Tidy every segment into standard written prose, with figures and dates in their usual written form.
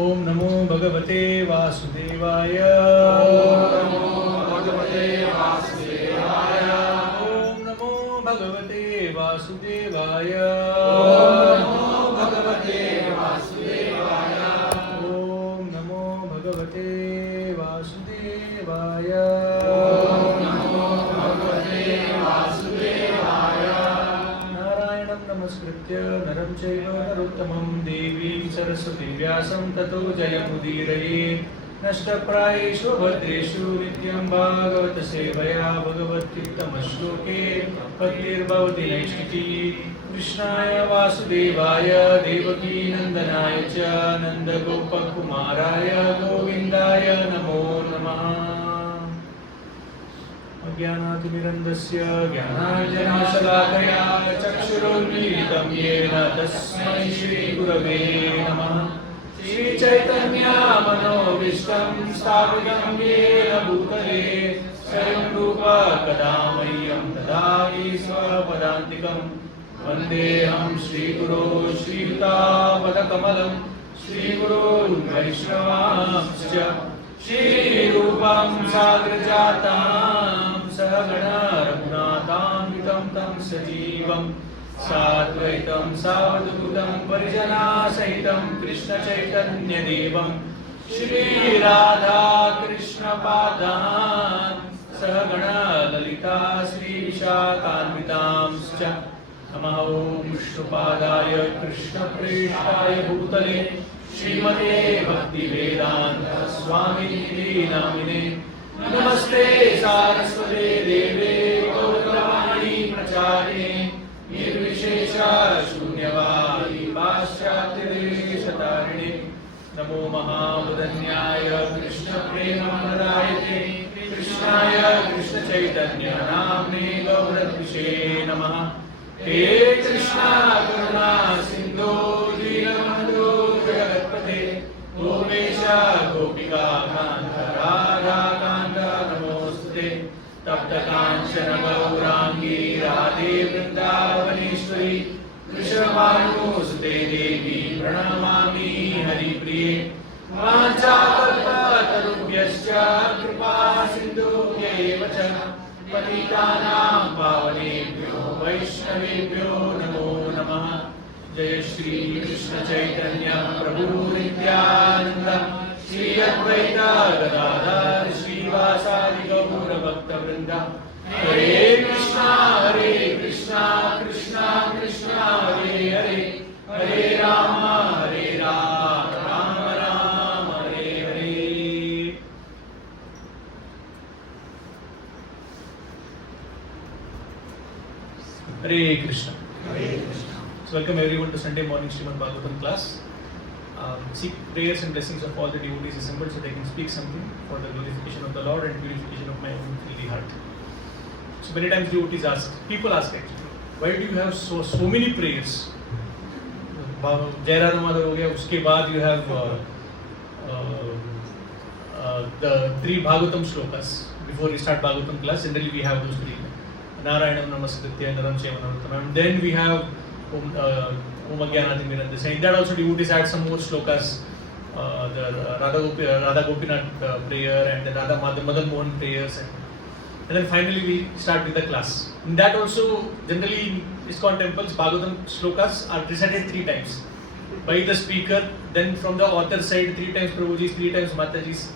ओम नमो भगवते वासुदेवाय। ओम नमो भगवते वासुदेवाय। ओम नमो भगवते वासुदेवाय। ओम नमो भगवते वासुदेवाय। ओम नमो भगवते वासुदेवाय। ओम नमो भगवते वासुदेवाय। नारायणं नमस्कृत्य नरं चैव नरोत्तमं देवीं सरस्वतीं व्यासं ततो जयमुदीरयेत्। नष्टप्रायेषु भद्रेषु नित्यं भागवत सेवया भगवत्युत्तमश्लोके पत्तिर्भवति नैष्टिकी। कृष्णाय वासुदेवाय देवकी नन्दनाय च नन्दगोपकुमाराय गोविन्दाय नमो नमः। अज्ञानातिमिरन्दस्य ज्ञानाञ्जनशलाकया चक्षुरुन्मीलितं येन तस्मै श्रीगुरवे नमः। श्रीचैतन्यमनोभीष्टं स्थापितं येन भूतले स्वयं रूपा कदा मह्यं ददाति स्वपदान्तिकं। वन्देऽहं श्रीगुरो श्रीयुतापदकमलं श्रीगुरोन् वैष्णवांश्च श्रीरूपं साग्रजातां सहगणा रघुनाथान्वितं तं सजीवं साद्वैतं सावधूतं परिजनासहितं कृष्णचैतन्यदेवं श्रीराधा कृष्णपादान् सहगणा ललिता श्रीविशाखान्वितांश्च। नमः ॐ विष्णुपादाय कृष्णप्रेष्ठाय भूतले श्रीमते भक्तिवेदान्त स्वामिनिधि नामिने। नमस्ते सारस्वते देवे गौरवाणी प्रचारिणे निर्विशेष शून्यवादी पाश्चात्यदेशतारिणे। नमो महामुदन्याय कृष्णप्रेमप्रदायते कृष्णाय कृष्णचैतन्य नाम्ने गौरद्विषे नमः। हे कृष्णा करुणा सिन्धो दीनबन्धो जगत्पते गोपेश गोपिका कान्त राधाकान्त नमोऽस्तुते। तप्तकाञ्चन गौराङ्गी राधे वृन्दावनेश्वरी कृष्णभानुसुते देवी प्रणमामि हरिप्रिये। वाञ्छाकल्पतरुभ्यश्च कृपा सिन्धुभ्यैव च पतितानां पावनेभ्यो वैष्णवेभ्यो नमो नमः। जय श्री कृष्ण चैतन्य प्रभु नित्यानंद श्री अद्वैत गदाधर श्रीवासादि गौर भक्तवृंद। हरे कृष्णा कृष्णा कृष्णा हरे हरे हरे राम राम राम हरे हरे। हरे Krishna. So welcome everyone to Sunday morning Srimad Bhagavatam class. Seek prayers and blessings of all the devotees assembled so they can speak something for the glorification of the Lord and purification of my own filthy heart. So many times devotees ask, people ask actually, why do you have so many prayers? Jai Radha Madhav ho gaya, uske baad you have the three Bhagavatam shlokas. Before we start Bhagavatam class, generally we have those three. Narayanam Namaskritya Naram Chaiva Narottamam. And then we have Om Ajnanaatimirandasya. In that also devotees add some more shlokas. The Radha Gopinath prayer and the Radha Madan Mohan prayers. And then finally we start with the class. In that also, generally in ISKCON temples, Bhagavatam shlokas are recited 3 times. By the speaker, then from the author side 3 times prabhujis, 3 times matajis.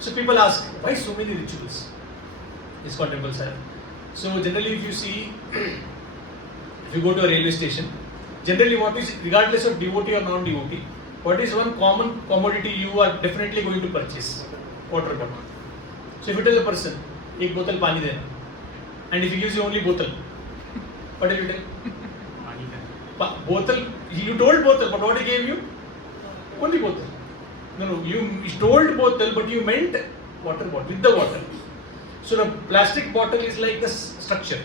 So people ask, why so many rituals ISKCON temples have? So generally if you see, if you go to a railway station, generally what is, regardless of devotee or non-devotee, what is one common commodity you are definitely going to purchase? Water bottle. So if you tell a person, एक बोतल पानी देना, and if he gives you only bottle, what will you tell? Bottle, you told bottle, but what he gave you? Only bottle. No, you told bottle, but you meant water bottle, with the water. So the plastic bottle is like the structure.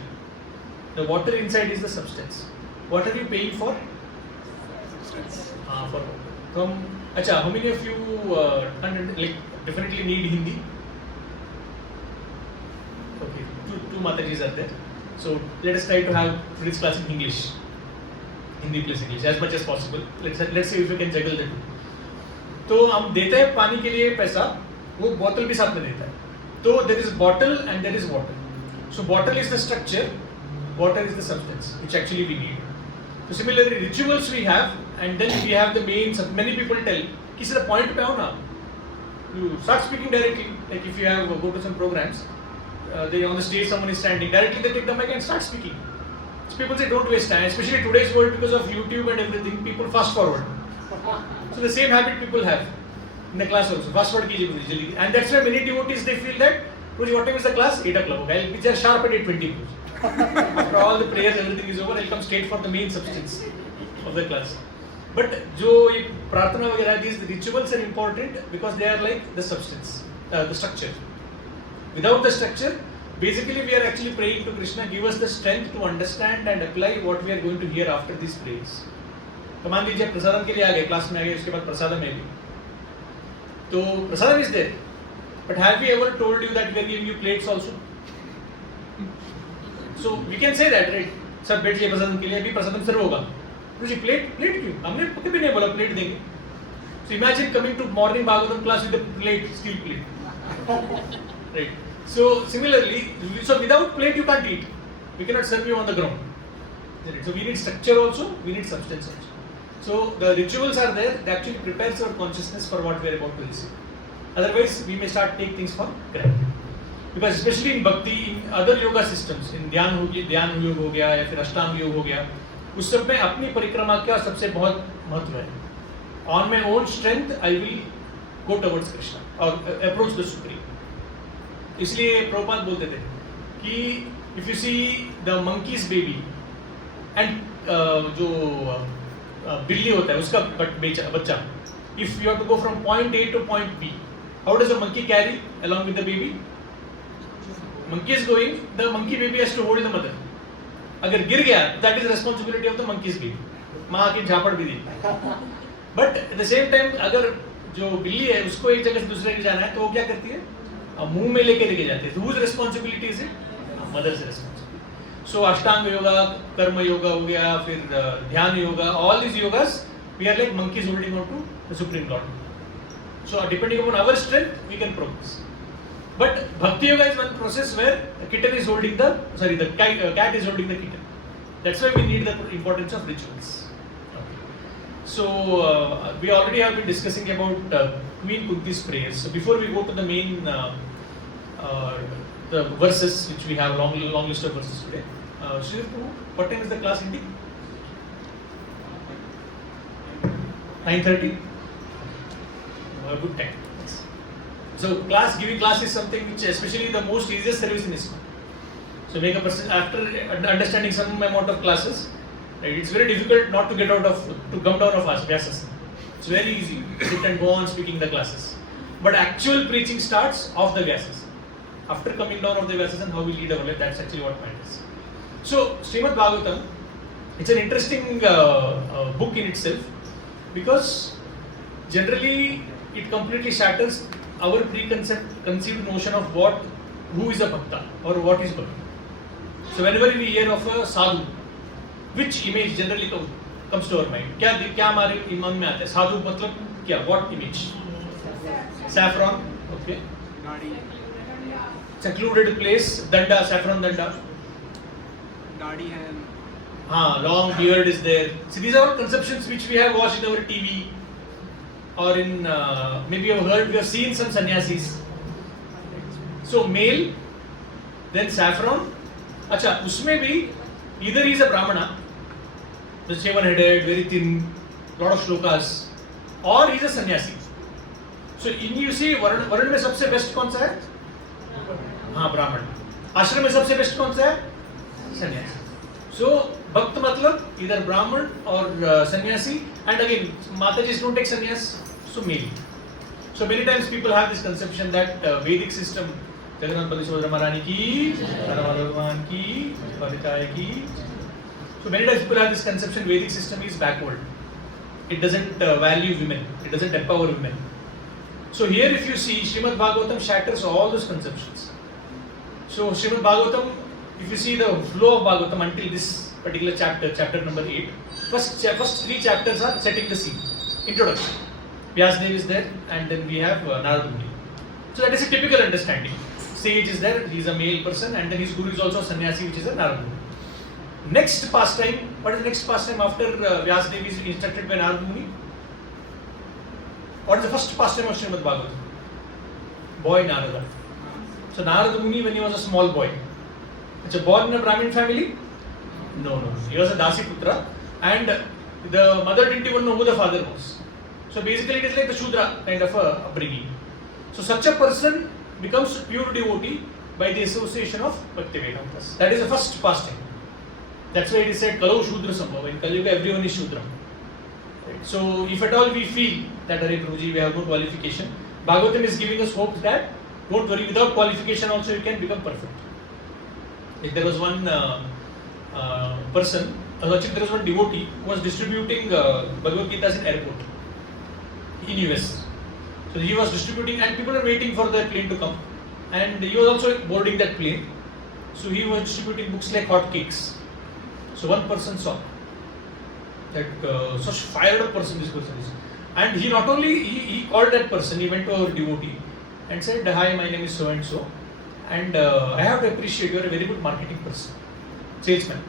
The water inside is the substance. What are you paying for? Substance. For from. Acha, how many of you like definitely need Hindi? Okay, two Matajis are there. So let us try to have today's class in English. Hindi plus English as much as possible. Let's see if we can juggle the two. तो हम देते हैं पानी के लिए पैसा, वो बोतल भी साथ में देता है. तो there is bottle and there is water. So bottle is the structure, water is the substance which actually we need. So similarly rituals we have, and then we have the main. Many people tell किसी the point पे आओ ना, you start speaking directly. Like if you have go to some programs, they on the stage someone is standing, directly they take the mic and start speaking. So people say don't waste time, especially today's world because of YouTube and everything. People fast forward. So the same habit people have in the class also. Fast forward कीजिए जल्दी, and that's why many devotees they feel that, what time is the class? 8 o'clock. Okay, I'll be just sharp at 8:20. After all the prayers, everything is over. I'll come straight for the main substance of the class. But जो ये प्रार्थना वगैरह, these rituals are important because they are like the substance, the structure. Without the structure, basically we are actually praying to Krishna, give us the strength to understand and apply what we are going to hear after these prayers. तो मान लीजिए प्रसादम के लिए आ गए, class में आ गए, उसके बाद प्रसादम है भी, तो प्रसादम is there. But have we ever told you that we are giving you plates also? So we can say that, right? Sir बैठ जाइए प्रसादम के लिए, अभी प्रसादम सर्व होगा. मुझे प्लेट क्यों? हमने कभी नहीं बोला प्लेट देंगे. So imagine coming to morning Bhagavatam class with a plate, steel plate. Right. So similarly, so without plate you can't eat. We cannot serve you on the ground. Right. So we need structure also, we need substance also. So the rituals are there, they actually prepares our consciousness for what we are about to receive. Otherwise, we may start take things for granted. Because especially in bhakti, in other yoga systems, in ध्यान योग हो गया या फिर अष्टांग योग हो गया, उस सब में अपनी परिक्रमा का सबसे बहुत महत्व है. On my own strength, I will go towards Krishna or approach the Supreme. इसलिए प्रभुपाद बोलते थे कि if you see the monkey's baby and जो बिल्ली होता है उसका बच्चा, if you have to go from point A to point B, how does the monkey carry along with the baby? Monkey is going, the monkey baby has to hold the mother. अगर गिर गया, that is responsibility of the monkey's baby. माँ की झापड़ भी दी. But at the same time, अगर जो बिल्ली है उसको एक जगह से दूसरे जगह जाना है, तो वो क्या करती है? मुंह में लेके जाते हैं. So whose responsibility is it? Mother's responsibility. So अष्टांग योगा, कर्म योगा हो गया, फिर ध्यान yoga, all these yogas, we are like monkeys holding on to the Supreme Lord. So depending upon our strength, we can progress. But bhakti yoga is one process where the cat is holding the kitten. That's why we need the importance of rituals. Okay. So we already have been discussing about Queen Kunti's prayers. So before we go to the main the verses which we have long list of verses today. Shri, what time is the class ending? 9:30. A good time. So giving class is something which especially the most easiest service in ISKCON. So make a person after understanding some amount of classes, right, it's very difficult not to come down of Vyasasana. It's very easy to sit and go on speaking the classes. But actual preaching starts off the Vyasasana. After coming down of the Vyasasana, how we lead our life, that's actually what matters. So Srimad Bhagavatam, it's an interesting book in itself because generally it completely shatters our preconceived notion of who is a bhakta or what is bhakti. So whenever we hear of a sadhu, which image generally comes to our mind? क्या हमारे मन में आता है? साधु मतलब क्या? What image? Saffron, okay. Secluded place, danda, saffron danda. Dadi hai. Long beard is there. So these are all conceptions which we have watched in our TV. Or in maybe you have seen some sannyasis. So male, then saffron. अच्छा, उसमें भी either he is a brahmana, the shaven-headed, very thin, lot of shlokas, or he is a sannyasi. So you see, वर्ण में सबसे best कौन सा है? हाँ, ब्राह्मण. आश्रम में सबसे best कौन सा है? सन्यासी. So भक्त मतलब either brahman or sannyasi, and again Mataji's don't take sannyas, so male. So many times people have this conception that Vedic system, Jagannath बलि सुभद्रा महारानी की, भगवान की, पविताय की. So many times people have this conception Vedic system is backward. It doesn't value women. It doesn't empower women. So here if you see, Srimad Bhagavatam shatters all those conceptions. So Srimad Bhagavatam, if you see the flow of Bhagavatam until this particular chapter number 8, first 3 chapters are setting the scene, introduction. Vyasdev is there, and then we have Narada Muni. So that is a typical understanding. Sage is there, he is a male person, and then his guru is also a sannyasi, which is a Narada Muni. Next pastime, what is the next pastime after Vyasdev is instructed by Narada Muni? What is the first pastime of Srimad Bhagavatam? Boy Narada. So Narada Muni, when he was a small boy, it's born in a Brahmin family? No. He was a Dasi Putra, and the mother didn't even know who the father was. So basically, it is like the Shudra kind of a upbringing. So such a person becomes pure devotee by the association of Bhakti Vedantas. That is the first pastime. That's why it is said Kalau Shudra Sambhava. In Kali Yuga, everyone is Shudra. Right? So if at all we feel that Hare Prabhuji, we have no qualification, Bhagavatam is giving us hope that don't worry, without qualification also you can become perfect. If there was one person, actually there was one devotee who was distributing Bhagavad Gita's in airport in US. So he was distributing and people are waiting for the plane to come. And he was also boarding that plane. So he was distributing books like hotcakes. So one person saw that such fired up person this person is. And he not only, he called that person, he went to our devotee and said, hi, my name is so and so. And I have to appreciate you are a very good marketing person, salesman.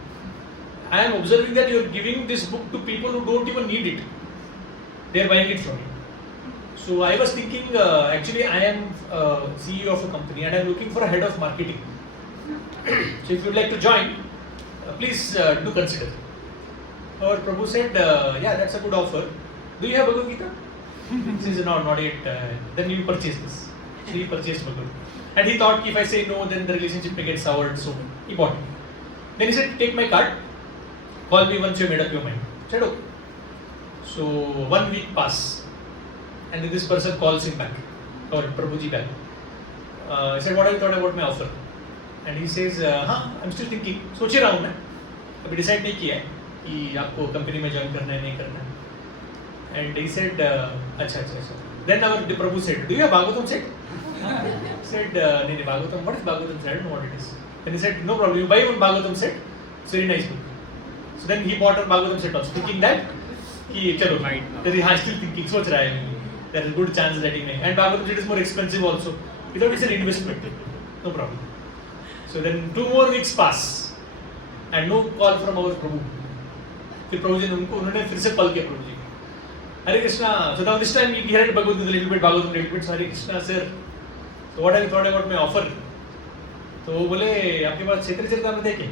I am observing that you are giving this book to people who don't even need it. They are buying it from you. So I was thinking, actually I am CEO of a company and I am looking for a head of marketing. So if you would like to join, please do consider. Our Prabhu said, yeah, that's a good offer. Do you have Bhagavad Gita? He says, no, not yet. Then you purchase this. So he purchased Bhagavad Gita. And he thought if I say no, then the relationship may get soured. So he bought it. Then he said, take my card. Call me once you made up your mind. I said, okay. So 1 week pass. And then this person calls him back. Or Prabhuji back. I said, what have you thought about my offer? And he says, I'm still thinking. सोच ही रहा हूँ मैं. अभी decide नहीं किया है कि आपको company में join करना है नहीं करना है. And he said, अच्छा. Then our Prabhu said, do you have Bhagavatam set? Said, no, Bhagavatam, what is Bhagavatam set? I don't know what it is. Then he said, no problem, you buy one Bhagavatam set, it's a very nice book. So then he bought a Bhagavatam set also, thinking that, chalo, that he is still thinking, soch raha hai, there is good chance that he may. And Bhagavatam set is more expensive also, without it's an investment, no problem. So then 2 more weeks pass, and no call from our Prabhu. फिर प्रभु जी ने उन्होंने फिर से call किया प्रभु जी. Hare Krishna. So now this time he heard Bhagavad Gita a little bit, Bhagavatam a little bit. So Hare Krishna, sir. So what have you thought about my offer? तो वो बोले आपके पास चैतन्य चरितामृत है क्या?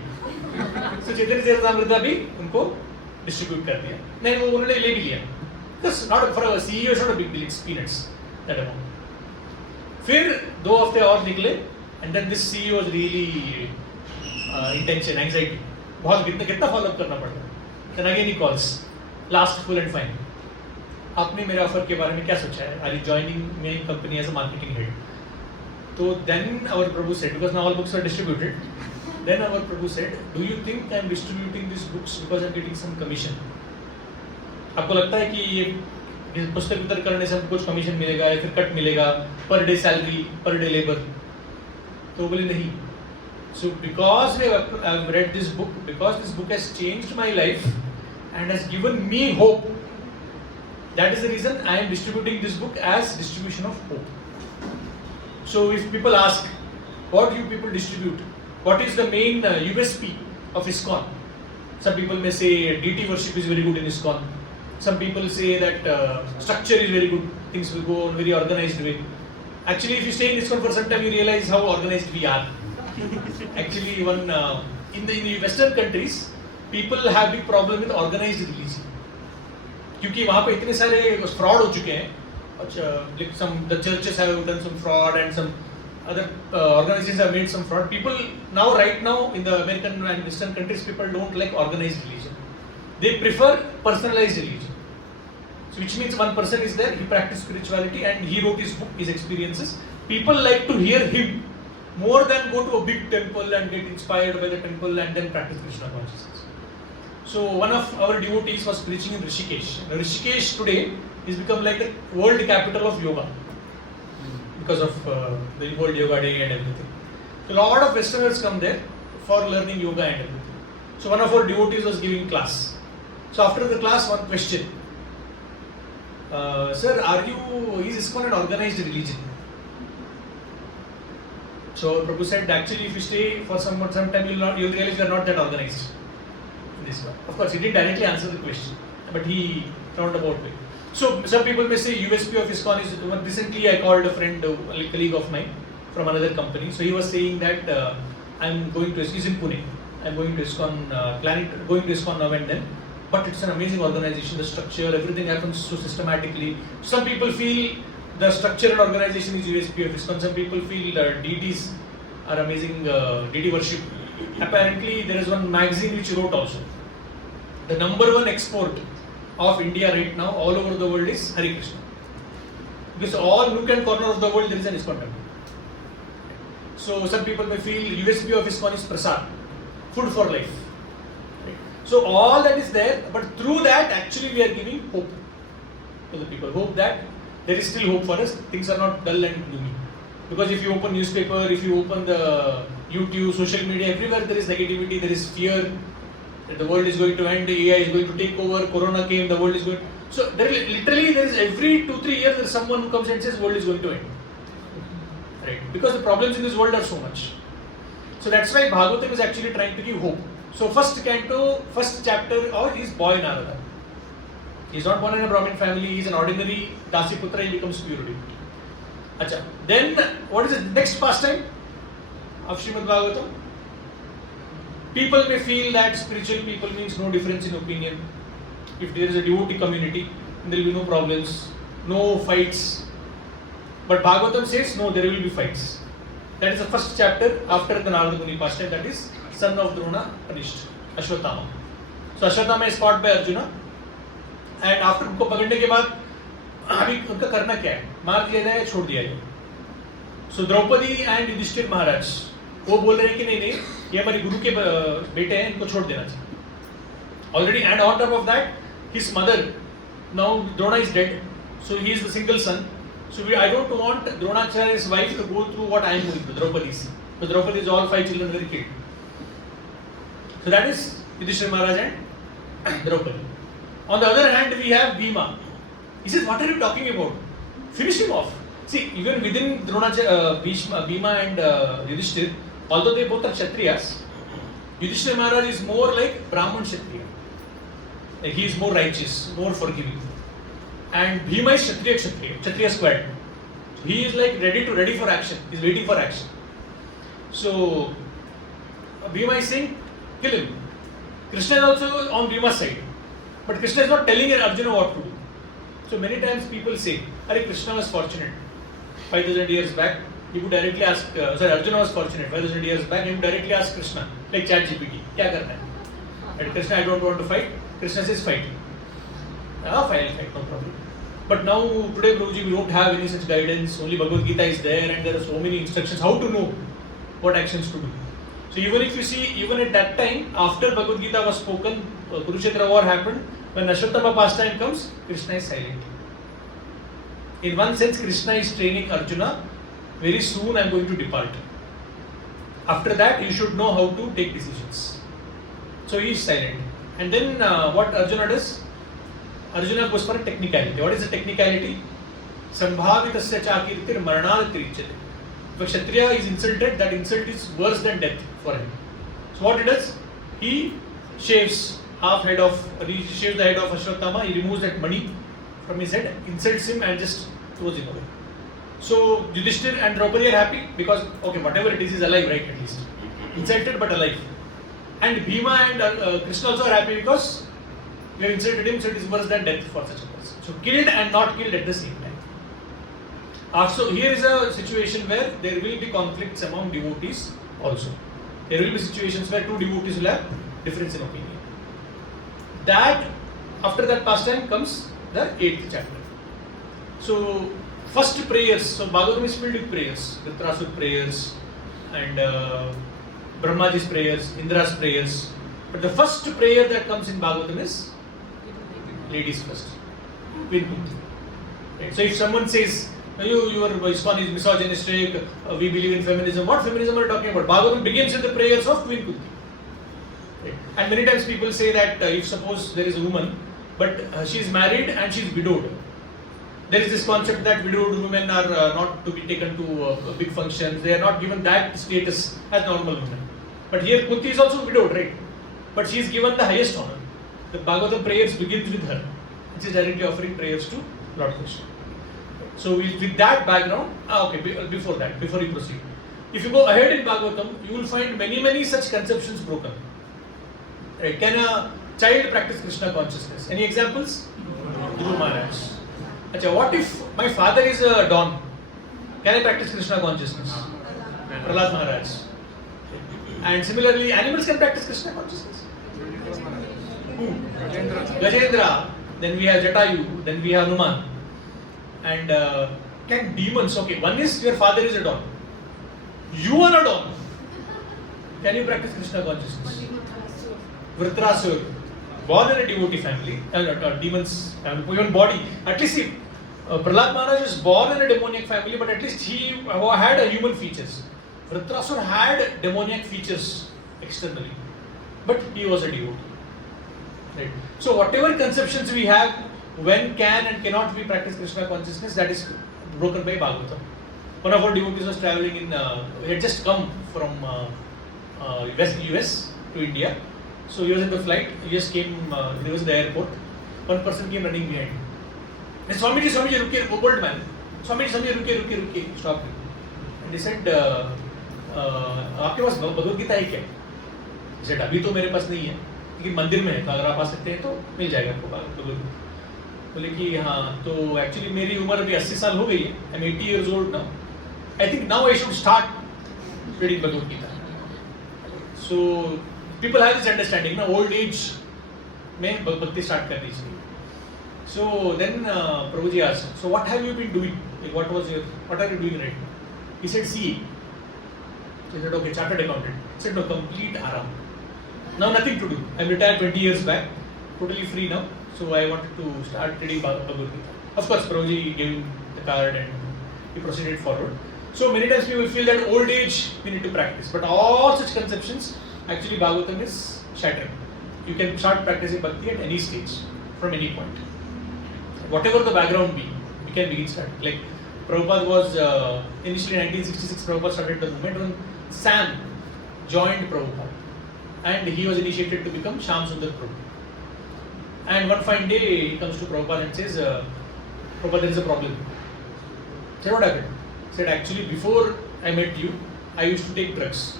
So चैतन्य चरितामृत भी उनको distribute कर दिया. नहीं वो उन्होंने ले भी लिया. Because not for a CEO it's not a big deal. It's peanuts that amount. फिर 2 हफ्ते और निकले and then this CEO was really intention, anxiety. बहुत कितना follow up करना पड़ता. Then again he calls. Last full and final. आपने मेरे ऑफर के बारे में क्या सोचा है? Are you joining my company as a marketing head? So then our Prabhu said, because now all books are distributed, then our Prabhu said, do you think I am distributing these books because I am getting some commission? आपको लगता है कि ये पुस्तक वितरण करने से हमको कुछ कमीशन मिलेगा या फिर कट मिलेगा per day salary per day labour? तो बोले नहीं. So because I have read this book, because this book has changed my life and has given me hope, that is the reason I am distributing this book as distribution of hope. So if people ask, what do you people distribute? What is the main USP of ISKCON? Some people may say deity worship is very good in ISKCON. Some people say that structure is very good. Things will go on very organized way. Actually, if you stay in ISKCON for some time, you realize how organized we are. Actually, even in the Western countries, people have big problem with organized religion. क्योंकि वहाँ पे इतने सारे fraud हो चुके हैं. अच्छा, the churches have done some fraud and some other organizations have made some fraud. People now, right now, in the American and Western countries, people don't like organized religion. They prefer personalized religion. So which means one person is there, he practiced spirituality and he wrote his book, his experiences. People like to hear him more than go to a big temple and get inspired by the temple and then practice Krishna consciousness. So one of our devotees was preaching in Rishikesh. Rishikesh today has become like the world capital of yoga because of the World Yoga Day and everything. So a lot of Westerners come there for learning yoga and everything. So one of our devotees was giving class. So after the class, one question. Sir, is ISKCON an organized religion? So Prabhu said, actually, if you stay for some time, you'll realize you are not that organized in this one. Of course, he didn't directly answer the question, but he roundabout way. So some people may say USP of ISKCON is. Recently, I called a friend, a colleague of mine from another company. So he was saying that I'm going to. He's in Pune. I'm going to ISKCON, going to ISKCON now and then. But it's an amazing organization. The structure, everything happens so systematically. Some people feel the structure and organization is USP of ISKCON. Some people feel the deities are amazing, deity worship. Apparently, there is one magazine which wrote also. The number one export of India right now, all over the world, is Hare Krishna. Because all nook and corner of the world, there is an ISKCON temple. So some people may feel USP of ISKCON is prasad, food for life. So all that is there, but through that, actually, we are giving hope to the people. Hope that there is still hope for us. Things are not dull and gloomy. Because if you open newspaper, if you open the YouTube, social media, everywhere there is negativity, there is fear that the world is going to end, AI is going to take over, Corona came, the world is going. So there is every 2-3 years there is someone who comes and says world is going to end. Right? Because the problems in this world are so much. So that's why Bhagavatam is actually trying to give hope. So first canto, first chapter is boy Narada. He is not born in a Brahmin family, he is an ordinary Dasiputra, he becomes pure devotee. Acha. Then what is the next pastime of Srimad Bhagavatam? People may feel that spiritual people means no difference in opinion. If there is a devotee community, there will be no problems, no fights. But Bhagavatam says no, there will be fights. That is the first chapter after the Narada Muni pastime, that is son of Drona punished, Ashwatthama. So Ashwatthama is fought by Arjuna, and after उनको पकड़ने के बाद अभी उनका करना क्या है? मार दिया जाए, छोड़ दिया जाए. So द्रौपदी and युधिष्ठिर महाराज वो बोल रहे हैं कि नहीं, ये हमारे गुरु के बेटे हैं, इनको छोड़ देना चाहिए. Already, and on top of that, his mother, now Drona is dead, so he is the single son. So I don't want Dronacharya's wife to go through what I am going through, Draupadi's. So Draupadi's all 5 children were killed. So that is Yudhishthira Maharaj and Draupadi. On the other hand, we have Bhima. He says, what are you talking about? Finish him off. See, even within Bhima and Yudhishthir, although they both are Kshatriyas, Yudhishthira Maharaj is more like Brahman Kshatriya. Like he is more righteous, more forgiving. And Bhima is Kshatriya squared. He is like ready for action. He is waiting for action. So Bhima is saying, kill him. Krishna is also on Bhima's side. But Krishna is not telling Arjuna what to do. So many times people say, Hare Krishna was fortunate. 5,000 years back, he would directly ask, Arjuna was fortunate. 5,000 years back, he would directly ask Krishna, like ChatGPT, kya karna hai? And Krishna, I don't want to fight. Krishna says, fight. I'll fight, no problem. But now, today, prabhuji, we don't have any such guidance. Only Bhagavad Gita is there, and there are so many instructions. How to know what actions to do? So even if you see, even at that time, after Bhagavad Gita was spoken, Kurukshetra war happened, when Ashwatthama pastime comes, Krishna is silent. In one sense, Krishna is training Arjuna, very soon I am going to depart. After that, you should know how to take decisions. So he is silent. And then what Arjuna does? Arjuna goes for a technicality. What is the technicality? Sambhavitasya chakirtir maranal trichyate. If a Kshatriya is insulted, that insult is worse than death for him. So what he does? He shaves the head of Ashwatthama, he removes that money from his head, insults him and just throws him away. So Yudhishthir and Draupadi are happy because, okay, whatever it is, he's alive, right, at least. Insulted but alive. And Bhima and Krishna also are happy because we have insulted him, so it is worse than death for such a person. So killed and not killed at the same time. So here is a situation where there will be conflicts among devotees also. There will be situations where two devotees will have difference in opinion. That, after that pastime comes the 8th chapter. So first prayers, so Bhagavatam is filled with prayers, Dhritarashtra prayers and Brahmaji's prayers, Indra's prayers. But the first prayer that comes in Bhagavatam is ladies first. Queen Kunti. Right. So if someone says, your ISKCON is misogynistic, we believe in feminism, what feminism are you talking about? Bhagavatam begins with the prayers of Queen Kunti. Right. And many times people say that if suppose there is a woman, but she is married and she is widowed, there is this concept that widowed women are not to be taken to big functions. They are not given that status as normal women. But here Kunti is also widowed, right? But she is given the highest honor. The Bhagavatam prayers begins with her. She is directly offering prayers to Lord Krishna. So with that background, before you proceed, if you go ahead in Bhagavatam, you will find many such conceptions broken. Right? Can a child practice Krishna consciousness? Any examples? Guru Maharaj. Achha, what if my father is a don? Can I practice Krishna consciousness? Prahlad Maharaj. And similarly, animals can practice Krishna consciousness. Who? Gajendra. Then we have Jatayu. Then we have Hanuman. And can demons? Okay, one is your father is a don. You are a don. Can you practice Krishna consciousness? Vritrasur. Born in a devotee family, demons family, even body. At least see, Prahlad Maharaj is born in a demoniac family, but at least he had a human features. Vritrasur had demoniac features externally, but he was a devotee. Right. So whatever conceptions we have, when can and cannot we practice Krishna consciousness, that is broken by Bhagavatam. One of our devotees was traveling in, he had just come from US to India. So he was in the flight, he just came, he was in the airport. One person came running behind him. And Swamiji, rukiye, old man. Swamiji, rukiye, stop him. And he said, आपके पास भगवद गीता है क्या? He said, अभी तो मेरे पास नहीं है, लेकिन मंदिर में है, तो अगर आप आ सकते हैं तो मिल जाएगा आपको भगवद गीता. बोले कि हाँ, तो एक्चुअली मेरी उम्र अभी 80 साल हो गई है. I'm 80 years old now. I think now I should start reading Bhagavad Gita. So people have this understanding, na old age में भक्ति start कर दीजिए. So then Prabhuji asked, so what have you been doing? Like, what are you doing right now? He said, CA. So he said, okay, chartered accountant. He said, no, complete aram. Now nothing to do. I'm retired 20 years back, totally free now. So I wanted to start reading Bhagavad Gita. Of course, Prabhuji gave him the card and he proceeded forward. So many times people feel that old age we need to practice, but all such conceptions, actually Bhagavatam is shattering. You can start practicing bhakti at any stage, from any point. Whatever the background be, we can begin starting. Like Prabhupada was, initially in 1966, Prabhupada started the movement when Sam joined Prabhupada. And he was initiated to become Shyam Sundar Prabhu. And one fine day, he comes to Prabhupada and says, Prabhupada, there is a problem. He said, what happened? He said, actually, before I met you, I used to take drugs.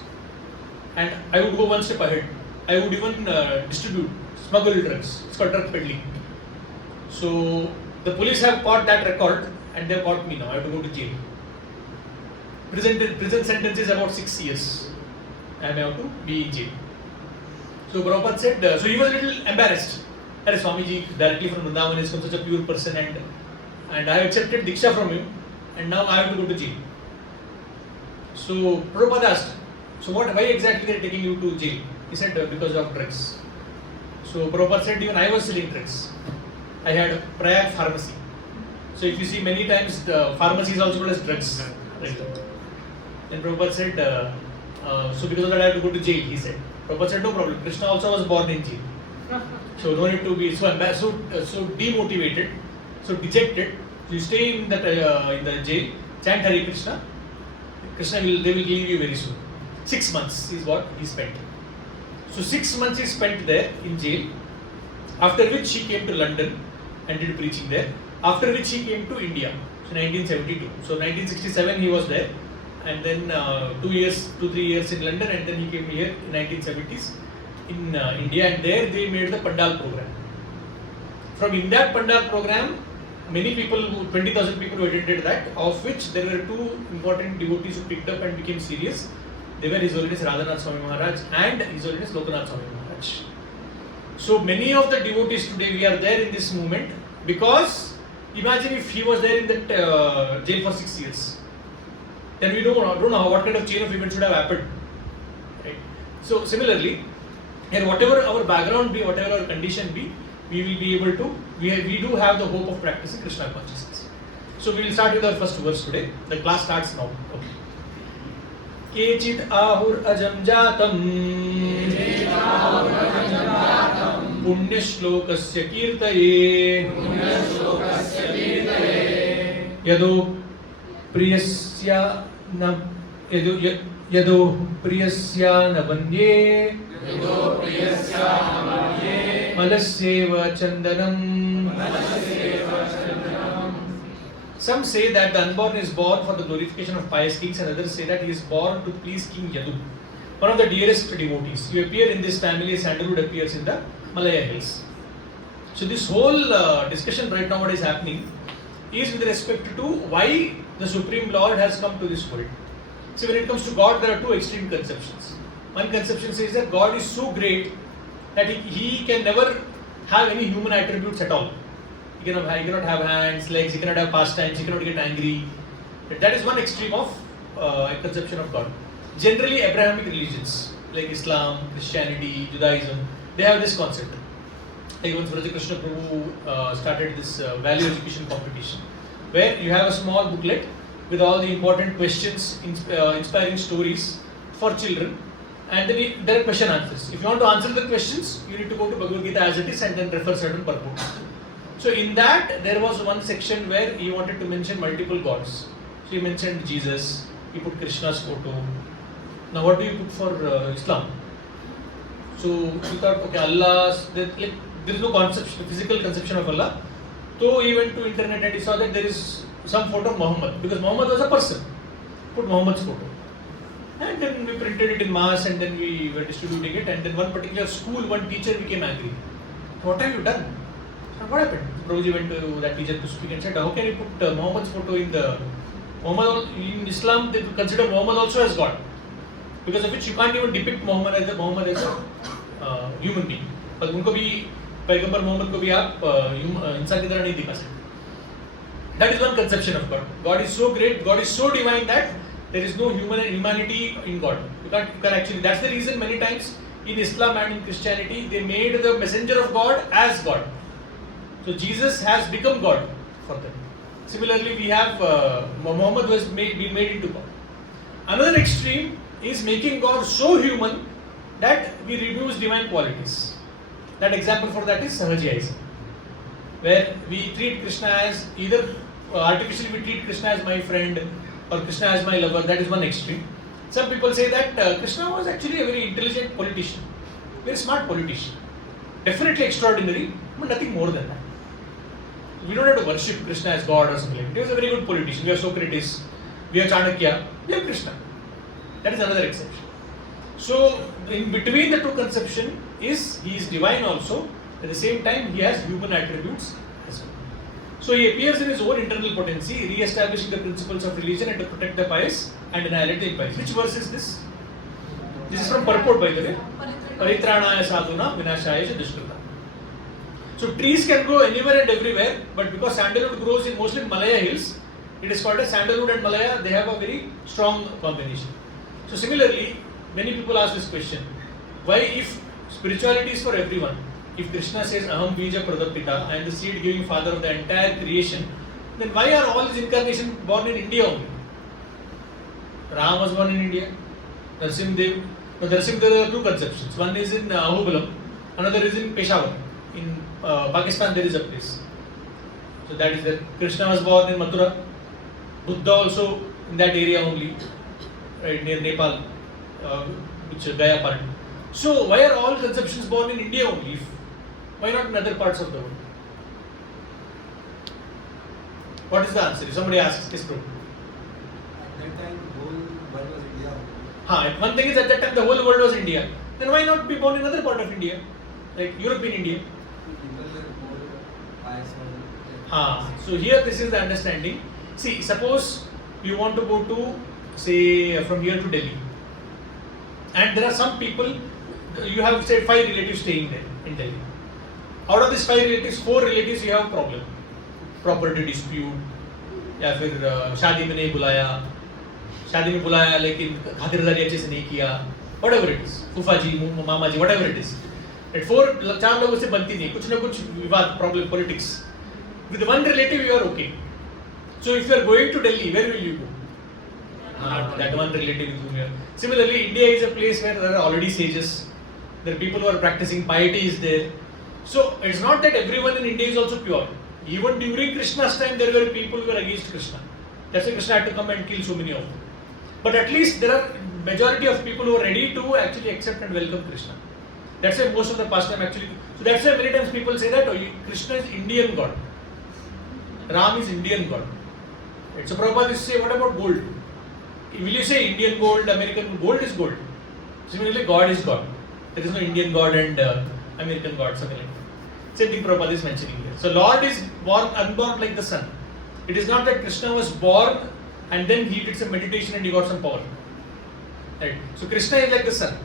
And I would go one step ahead. I would even smuggle drugs. It's called drug peddling. So the police have caught that record and they have caught me now. I have to go to jail. Prison sentence is about 6 years. And I have to be in jail. So Prabhupada said, so he was a little embarrassed. Arey Swamiji directly from Vrindavan is such a pure person and I have accepted Diksha from him and now I have to go to jail. So Prabhupada asked, so why exactly they are taking you to jail? He said, because of drugs. So Prabhupada said, even I was selling drugs. I had a Prayag pharmacy. So if you see many times the pharmacy is also called as drugs. Right? Then Prabhupada said, so because of that I have to go to jail, he said. Prabhupada said, no problem. Krishna also was born in jail. So no need to be so demotivated, so dejected. You stay in the jail, chant Hare Krishna. They will give you very soon. 6 months is what he spent. So 6 months he spent there in jail. After which he came to London and did preaching there. After which he came to India. So 1972. So 1967 he was there. And then 2-3 years in London, and then he came here in 1970s in India, and there they made the Pandal program. From in that Pandal program, many people, 20,000 people who attended that, of which there were 2 important devotees who picked up and became serious. They were His Holiness Radhanath Swami Maharaj and His Holiness Lokanath Swami Maharaj. So many of the devotees today, we are there in this movement because imagine if he was there in that jail for 6 years. Then we don't know what kind of chain of events should have happened. Right? So similarly, and whatever our background be, whatever our condition be, we will be able to, we do have the hope of practicing Krishna consciousness. So we will start with our first verse today. The class starts now. Okay. Kechit ahur ajam jatam punya shlokasya kirtaye यदो प्रियस्या न यदो प्रियस्या न वन्द्ये मलस्येव चन्दनम्. Some say that the unborn is born for the glorification of pious kings, and others say that he is born to please King Yadu, one of the dearest devotees. You appear in this family as sandalwood appears in the Malaya hills. So this whole discussion right now what is happening is with respect to why the Supreme Lord has come to this world. See, when it comes to God, there are two extreme conceptions. One conception says that God is so great that he can never have any human attributes at all. He cannot have hands, legs, he cannot have pastimes, he cannot get angry. That is one extreme of conception of God. Generally, Abrahamic religions like Islam, Christianity, Judaism, they have this concept. Like once Krishna Prabhu started this value education competition, where you have a small booklet with all the important questions, inspiring stories for children, and then there are question answers. If you want to answer the questions, you need to go to Bhagavad Gita as it is and then refer certain purports. So in that, there was one section where he wanted to mention multiple gods. So he mentioned Jesus, he put Krishna's photo. Now what do you put for Islam? So he thought, okay, Allah, there is no conception, physical conception of Allah. So he went to internet and he saw that there is some photo of Muhammad, because Muhammad was a person. Put Muhammad's photo. And then we printed it in mass and then we were distributing it, and then one particular school, one teacher became angry. What have you done? And what happened? Prabhuji went to that teacher to speak and said, how can you put Muhammad's photo in the... Muhammad, in Islam, they consider Muhammad also as God. Because of which you can't even depict Muhammad as a human being. But उनको भी पैगंबर मोहम्मद को भी आप इंसान की तरह नहीं दिखा सकते. That is one conception of God. God is so great, God is so divine that there is no humanity in God. You can actually. That's the reason many times in Islam and in Christianity they made the messenger of God as God. So Jesus has become God for them. Similarly, we have Muhammad was been made into God. Another extreme is making God so human that we reduce divine qualities. That example for that is Sahajiaism, where we treat Krishna as either artificially we treat Krishna as my friend or Krishna as my lover. That is one extreme. Some people say that Krishna was actually a very intelligent politician, very smart politician, definitely extraordinary, but nothing more than that. We don't have to worship Krishna as God or something like that. He was a very good politician. We have Socrates, we have Chanakya, we have Krishna. That is another exception. So, in between the two conception is he is divine also, at the same time he has human attributes as well. So he appears in his own internal potency, re-establishing the principles of religion and to protect the pious and annihilate the impious. Which verse is this? This is from purport, by the way. Paritranaya sadhuna vinashaya dushkrita. So trees can grow anywhere and everywhere, but because sandalwood grows in mostly in Malaya hills, it is called as sandalwood and Malaya. They have a very strong combination. So similarly, many people ask this question: why, if spirituality is for everyone, if Krishna says Aham Bija Pradapita, I am the seed giving father of the entire creation, then why are all these incarnations born in India only? Ram was born in India, Narsimdev. Now Narsimdev, there are two conceptions. One is in Ahubalam, another is in Peshawar. In Pakistan there is a place. So that is there. Krishna was born in Mathura. Buddha also in that area only, right near Nepal, which is Gaya part. So why are all conceptions born in India only? Why not in other parts of the world? What is the answer? If somebody asks, yes, bro. At that time, the whole world was India. One thing is at that time the whole world was India. Then why not be born in another part of India, like European India? People were more pious. So here this is the understanding. See, suppose you want to go to, say, from here to Delhi, and there are some people, you have say 5 relatives staying there in Delhi. Out of these 5 relatives, 4 relatives you have a problem, property dispute, या फिर शादी में नहीं बुलाया, शादी में बुलाया लेकिन खातिरदारी अच्छे से नहीं किया, whatever it is, फूफा जी, मामा जी, whatever it is. At 4 लोगों से बनती नहीं, कुछ ना कुछ विवाद, problem, politics. With one relative you are okay. So if you are going to Delhi, where will you go? That one relative is here. Similarly, India is a place where there are already sages. There are people who are practicing piety is there. So it's not that everyone in India is also pure. Even during Krishna's time, there were people who were against Krishna. That's why Krishna had to come and kill so many of them. But at least there are majority of people who are ready to actually accept and welcome Krishna. That's why most of the pastime actually. So that's why many times people say that Krishna is Indian God. Ram is Indian God. Right? So Prabhupada used to say, what about gold? Will you say Indian gold, American gold is gold? Similarly, God is God. There is no Indian God and American God, something like that. Same thing Prabhupada is mentioning here. So Lord is born, unborn like the sun. It is not that Krishna was born and then he did some meditation and he got some power. Right? So Krishna is like the sun.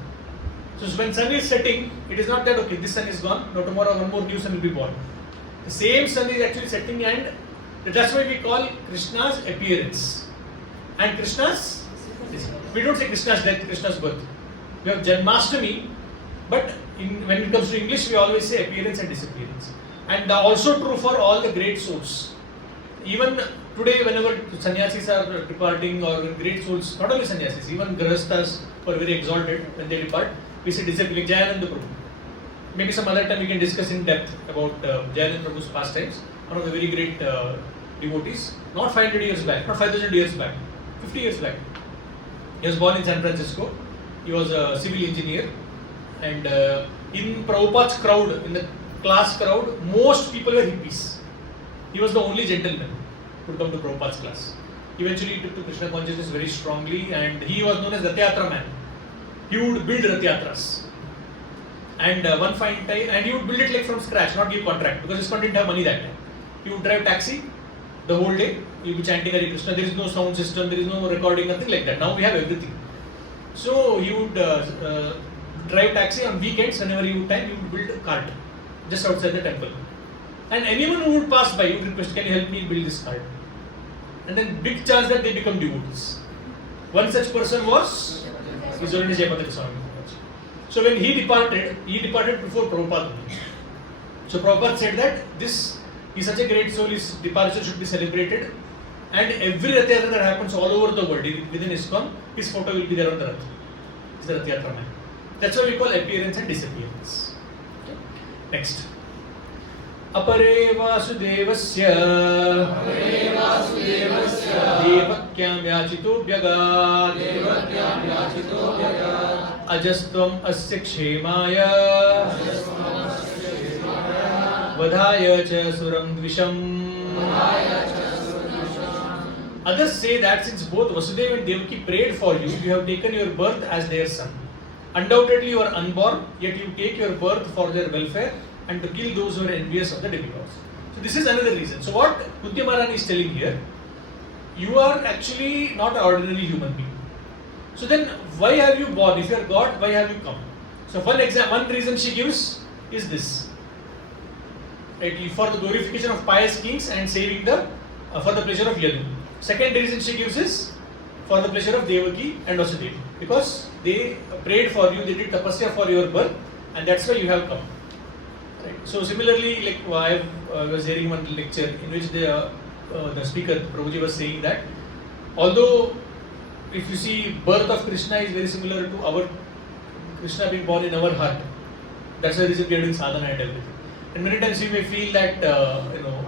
So when sun is setting, it is not that okay, this sun is gone, now tomorrow one more new sun will be born. The same sun is actually setting, and that's why we call Krishna's appearance. And Krishna's, we don't say Krishna's death, Krishna's birth. We have Janmashtami, but when it comes to English, we always say appearance and disappearance. And also true for all the great souls. Even today, whenever sannyasis are departing or great souls, not only sannyasis, even grahasthas who are very exalted, when they depart, we say disappearing. Jayananda Prabhu. Maybe some other time we can discuss in depth about Jayananda Prabhu's pastimes. One of the very great devotees, not 500 years back, not 5,000 years back, 50 years back. He was born in San Francisco. He was a civil engineer, and in Prabhupada's crowd, in the class crowd, most people were hippies. He was the only gentleman who would come to Prabhupada's class. Eventually he took to Krishna consciousness very strongly, and he was known as Rath Yatra man. He would build Rath Yatras. And one fine time, and he would build it like from scratch, not give contract, because ISKCON didn't have money that time. He would drive taxi the whole day, he would be chanting Hare Krishna, there is no sound system, there is no recording, nothing like that. Now we have everything. So he would drive taxi on weekends, whenever he would time, he would build a cart just outside the temple. And anyone who would pass by, he would request, can you help me build this cart? And then big chance that they become devotees. One such person was His Holiness Jayapataka Swami. So when he departed before Prabhupada. So Prabhupada said that this is such a great soul, his departure should be celebrated, and every Rath Yatra that happens all over the world within ISKCON, his photo will be there on the Rath. He's the Rath Yatra man. That's why we call appearance and disappearance. Okay. Next. Apare Vasudevasya Devakyam Yachito Bhyagat Ajastvam Asya Kshemaya Vadhaya Cha Suram Dvisham. Others say that since both Vasudeva and Devaki prayed for you, you have taken your birth as their son. Undoubtedly you are unborn, yet you take your birth for their welfare and to kill those who are envious of the demigods. So this is another reason. So what Kunti Maharani is telling here, you are actually not an ordinary human being. So then why have you born? If you are God, why have you come? So one reason she gives is this. Right, for the glorification of pious kings and saving for the pleasure of Yadu. Second reason she gives is for the pleasure of Devaki and Vasudeva. Because they prayed for you, they did tapasya for your birth, and that's why you have come. Right. So similarly, like I was hearing one lecture in which the speaker, prabhuji, was saying that although if you see birth of Krishna is very similar to our Krishna being born in our heart, that's the reason we are doing sadhana and everything. And many times you may feel that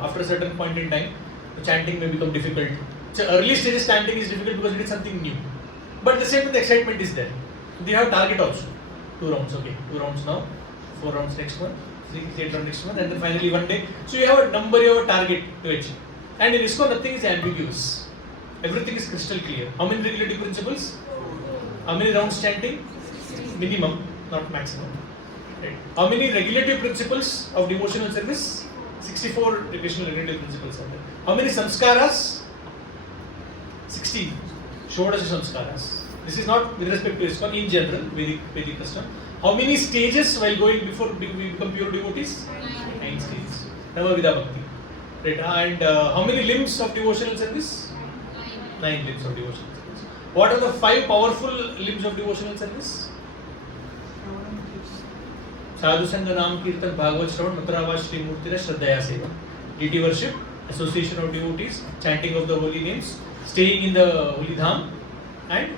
after a certain point in time, the chanting may become difficult. So early stages chanting is difficult because it is something new. But the same with the excitement is there. They have target also. 2 rounds, okay. 2 rounds now, 4 rounds next month, 8 rounds next month, and then finally one day. So you have a number, you have a target to achieve. And in ISKCON nothing is ambiguous. Everything is crystal clear. How many regulative principles? How many rounds chanting? Minimum, not maximum. Right. How many regulative principles of devotional service? 64 devotional regulative principles are there. How many samskaras? 16. Shodasha samskaras. This is not with respect to ISKCON, in general, Vedic custom. How many stages while going before we become pure devotees? 9 stages. Navavida Bhakti. Right. And how many limbs of devotional service? 9 limbs of devotional service. What are the 5 powerful limbs of devotional service? Sadhu Sangha Nam Kirtan Bhagavad Shravan Matrava Shri Murtira Shraddhaya Seva. Deity worship, association of devotees, chanting of the holy names, staying in the holy dham, and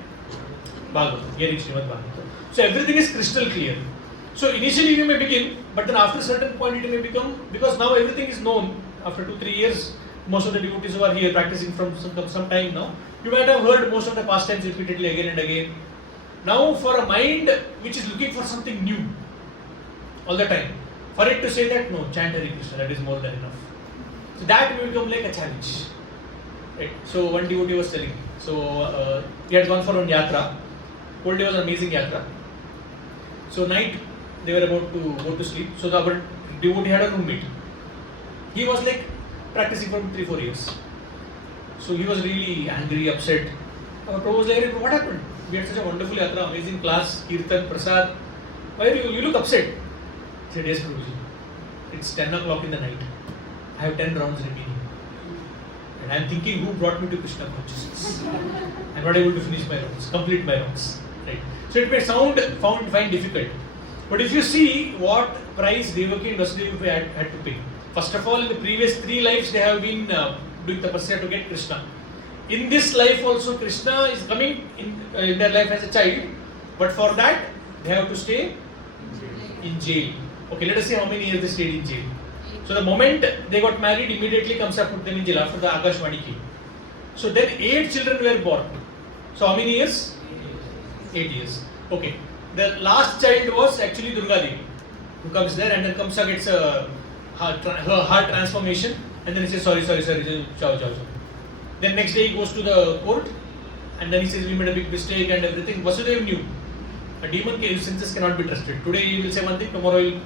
Bhagavatam, hearing Srimad Bhagavatam. So everything is crystal clear. So initially we may begin, but then after a certain point it may become, because now everything is known, after 2-3 years, most of the devotees who are here practicing from some time now, you might have heard most of the pastimes repeatedly again and again. Now for a mind which is looking for something new all the time, for it to say that no, chant Hare Krishna, that is more than enough. So that will become like a challenge. Right? So one devotee was telling me, so he had gone for one yatra. Whole day was an amazing yatra. So night they were about to go to sleep. So our devotee had a roommate. He was like practicing for 3-4 years. So he was really angry, upset. Our Prabhu was like, what happened? We had such a wonderful yatra, amazing class, kirtan, prasad. Why are you look upset? He said, yes, Prabhuji. It's 10 o'clock in the night. I have 10 rounds remaining. And I am thinking, who brought me to Krishna consciousness? I am not able to finish my rounds, complete my rounds. Right? So it may find difficult. But if you see what price Devaki and Vasudeva had to pay. First of all, in the previous 3 lives, they have been doing tapasya to get Krishna. In this life also, Krishna is coming in their life as a child. But for that, they have to stay in jail. Okay, let us see how many years they stayed in jail. So the moment they got married, immediately Kamsa put them in jail after the Akashvani came. So then 8 children were born. So how many years? 8 years. Okay. The last child was actually Durga Devi, who comes there, and then Kamsa gets her heart transformation, and then he says, sorry, ciao. Then next day he goes to the court, and then he says, we made a big mistake and everything. Vasudeva knew. A demon senses cannot be trusted. Today he will say one thing, tomorrow he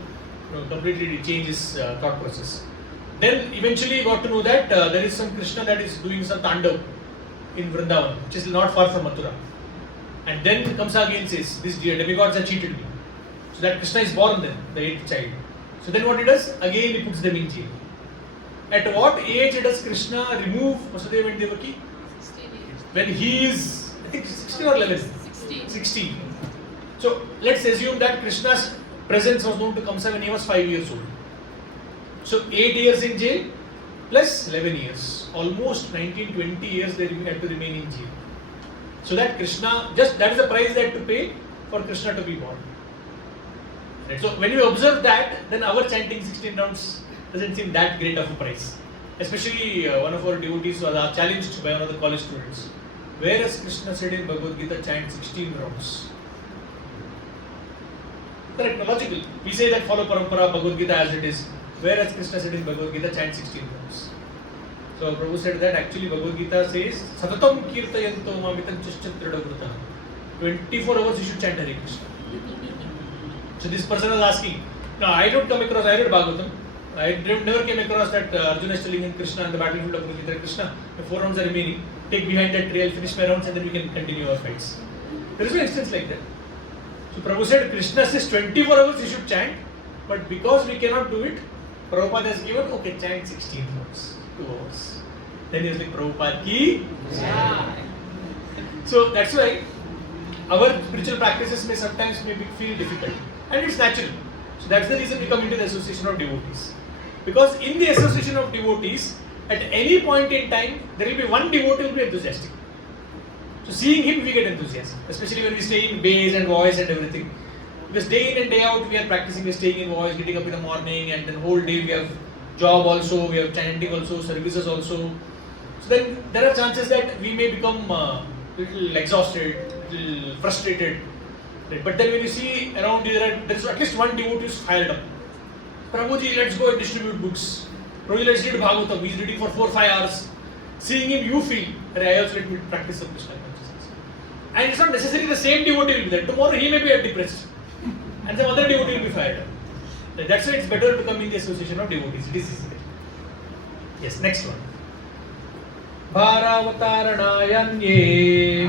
will completely change his thought process. Then eventually he got to know that there is some Krishna that is doing some tandav in Vrindavan, which is not far from Mathura. And then Kamsa again says, these demigods have cheated me. So that Krishna is born then, the 8th child. So then what he does? Again he puts them in jail. At what age does Krishna remove Vasudeva and Devaki? 16 years. When he is, I think 16 or 11? 16. So let's assume that Krishna's presence was known to Kamsa when he was 5 years old. So 8 years in jail plus 11 years. Almost 19-20 years they had to remain in jail. So that Krishna, that is the price they had to pay for Krishna to be born. Right? So when you observe that, then our chanting 16 rounds doesn't seem that great of a price. Especially one of our devotees was challenged by one of the college students. Where has Krishna said in Bhagavad Gita, chant 16 rounds? Correct, logical. We say that follow parampara, Bhagavad Gita as it is. Where has Krishna said in Bhagavad Gita, chant 16 rounds? So Prabhu said that actually Bhagavad Gita says, Satatam kirtayanto mamitam chischatridavruta. 24 hours you should chant Hare Krishna. So this person was asking, now I don't come across, I read Bhagavatam. I never came across that Arjuna is telling in Krishna on the battlefield of Kurukshetra, Krishna, the 4 rounds are remaining. Take behind that trail, finish my rounds, and then we can continue our fights. There is no instance like that. So Prabhu said, Krishna says 24 hours you should chant, but because we cannot do it, Prabhupada has given, okay, chant 16 hours, 2 hours. Then he was like, Prabhupada ki jai. So that's why our spiritual practices may sometimes feel difficult, and it's natural. So that's the reason we come into the association of devotees. Because in the association of devotees, at any point in time, there will be one devotee who will be enthusiastic. So seeing him, we get enthusiasm, especially when we stay in bass and voice and everything. Because day in and day out, we are practicing, we are staying in voice, getting up in the morning, and then whole day we have job also, we have chanting also, services also. So then there are chances that we may become little exhausted, little frustrated. Right? But then when you see around you, there is at least one devotee who is fired up. Prabhuji, let's go and distribute books. Prabhuji, let's read Bhagavatam. He is reading for 4-5 hours. Seeing him, you feel, I also let me practice some Krishna consciousness. And it's not necessarily the same devotee will be there. Tomorrow he may be depressed. And some other devotee will be fired up. That's why it's better to come in the association of devotees. It is easier. Yes, next one. Bharavataranayanye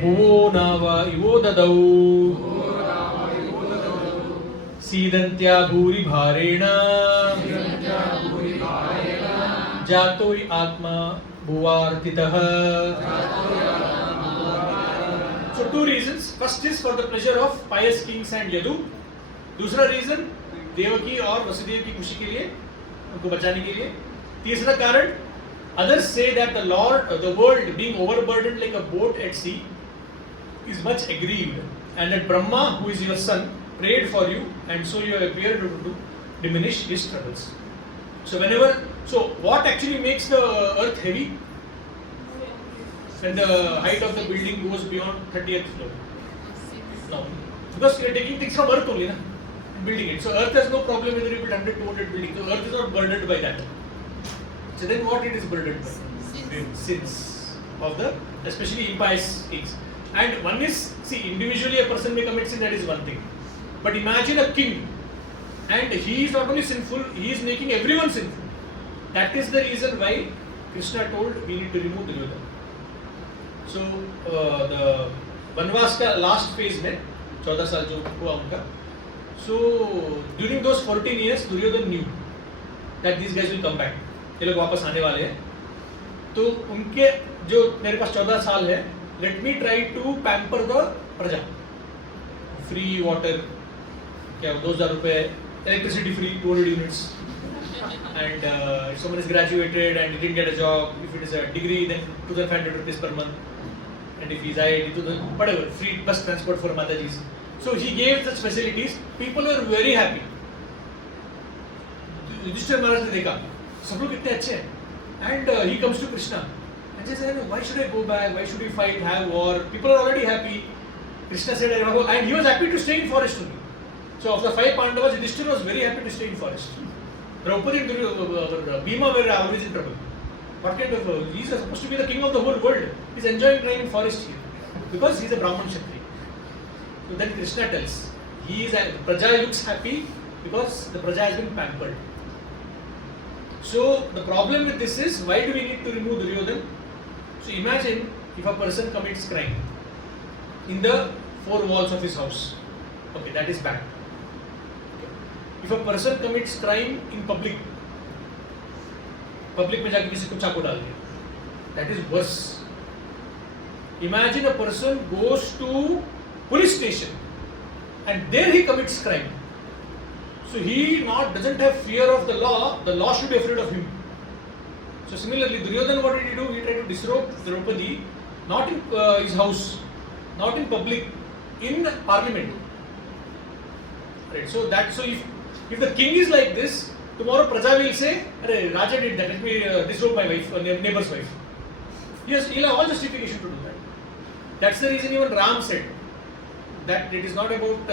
Bhuvo Nava Ivo Dadau Sidantya Bhuri Bharena Jatoi Atma Bhuvartitaha. So 2 reasons. First is for the pleasure of pious kings and Yadu. दूसरा reason Devaki और वसुदेव की खुशी के लिए, उनको बचाने के लिए. तीसरा कारण, others say that the world being overburdened like a boat at sea is much aggrieved, and that Brahma, who is your son, prayed for you, and so you have appeared to diminish his troubles. So what actually makes the earth heavy? When the height of the building goes beyond 30th floor. No, because you are taking things from earth only, na? Building it. So earth has no problem whether you build 100, 200 buildings. So earth is not burdened by that. So then what it is burdened by? Sins of the, especially impious kings. And one is, see, individually a person may commit sin, that is one thing. But imagine a king, and he is not only sinful, he is making everyone sinful. That is the reason why Krishna told we need to remove Duryodhana. So the वनवास का last phase में 14 साल जो हुआ उनका, so during those 14 years Duryodhan knew that these guys will come back, ये लोग वापस आने वाले हैं. तो उनके जो मेरे पास 14 साल है, let me try to pamper the प्रजा, free water, क्या 2000 रुपए, electricity free 200 units, and if someone is graduated and he didn't get a job, if it is a degree then 2500 rupees per month, and if he's IIT, whatever, free bus transport for Matajis. So he gave such facilities. People were very happy. Yudhishthira Maharaj ने देखा सब लोग कितने अच्छे हैं, and he comes to Krishna and says, why should I go back? Why should we fight, have war? People are already happy. Krishna said, and he was happy to stay in forest only. So of the 5 Pandavas, Yudhishthira was very happy to stay in forest. Draupadi and Bhima were always in trouble. What kind of, he's supposed to be the king of the whole world. He's enjoying time in forest here because he's a Brahman Kshatriya. So then Krishna tells, Praja looks happy because the Praja has been pampered. So the problem with this is, why do we need to remove Duryodhan? So imagine if a person commits crime in the 4 walls of his house. Okay, that is bad. If a person commits crime in public में जाके किसी को चाकू डाल दिया, that is worse. Imagine a person goes to police station and there he commits crime. So he doesn't have fear of the law should be afraid of him. So similarly, Duryodhana, what did he do? He tried to disrobe Draupadi, not in his house, not in public, in parliament. Right. So if the king is like this, tomorrow Praja will say, Raja did that, let me disrobe my wife, neighbor's wife. Yes, he'll have all justification to do that. That's the reason even Ram said that it is not about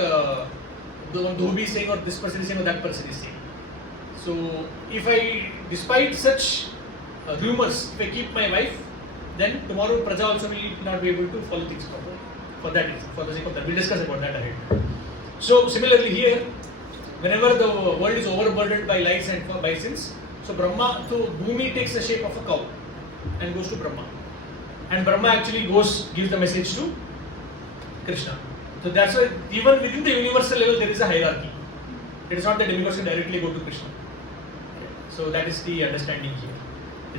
the one Dhobi is saying or this person is saying or that person is saying. So if I, despite such rumors, if I keep my wife, then tomorrow Praja also will not be able to follow things properly. For that reason, for the sake of that, we'll discuss about that ahead. So similarly here, whenever the world is overburdened by lies and by sins, so Bhumi takes the shape of a cow and goes to Brahma. And Brahma actually gives the message to Krishna. So that's why even within the universal level there is a hierarchy. It is not that demigods can directly go to Krishna. So that is the understanding here.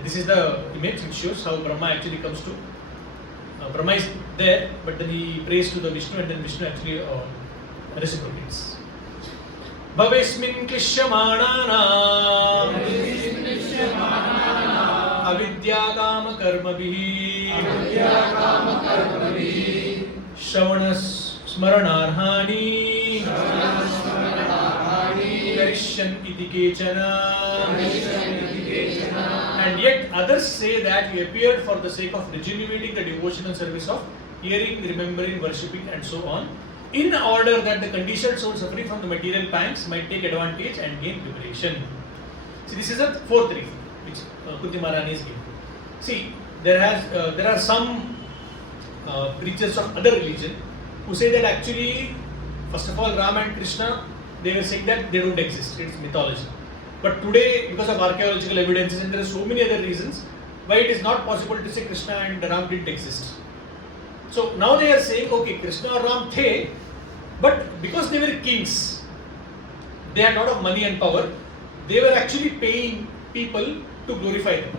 This is the image which shows how Brahma actually comes to. Brahma is there, but then he prays to the Vishnu and then Vishnu actually reciprocates. Bhavesmin Krishyamānānām Avidya Kama Karmabhi Shavanas Smaranarhani Karishyan iti kechana. And yet others say that he appeared for the sake of rejuvenating the devotional service of hearing, remembering, worshipping and so on, in order that the conditioned soul suffering from the material pangs might take advantage and gain liberation. See, this is a 4th reason which Kunti Maharani is giving. See, there are some preachers of other religion who say that actually, first of all, Rama and Krishna, they were saying that they don't exist, it's mythology. But today, because of archaeological evidences and there are so many other reasons why it is not possible to say Krishna and Ram didn't exist. So now they are saying, okay, Krishna or Ram the, but because they were kings, they had a lot of money and power, they were actually paying people to glorify them.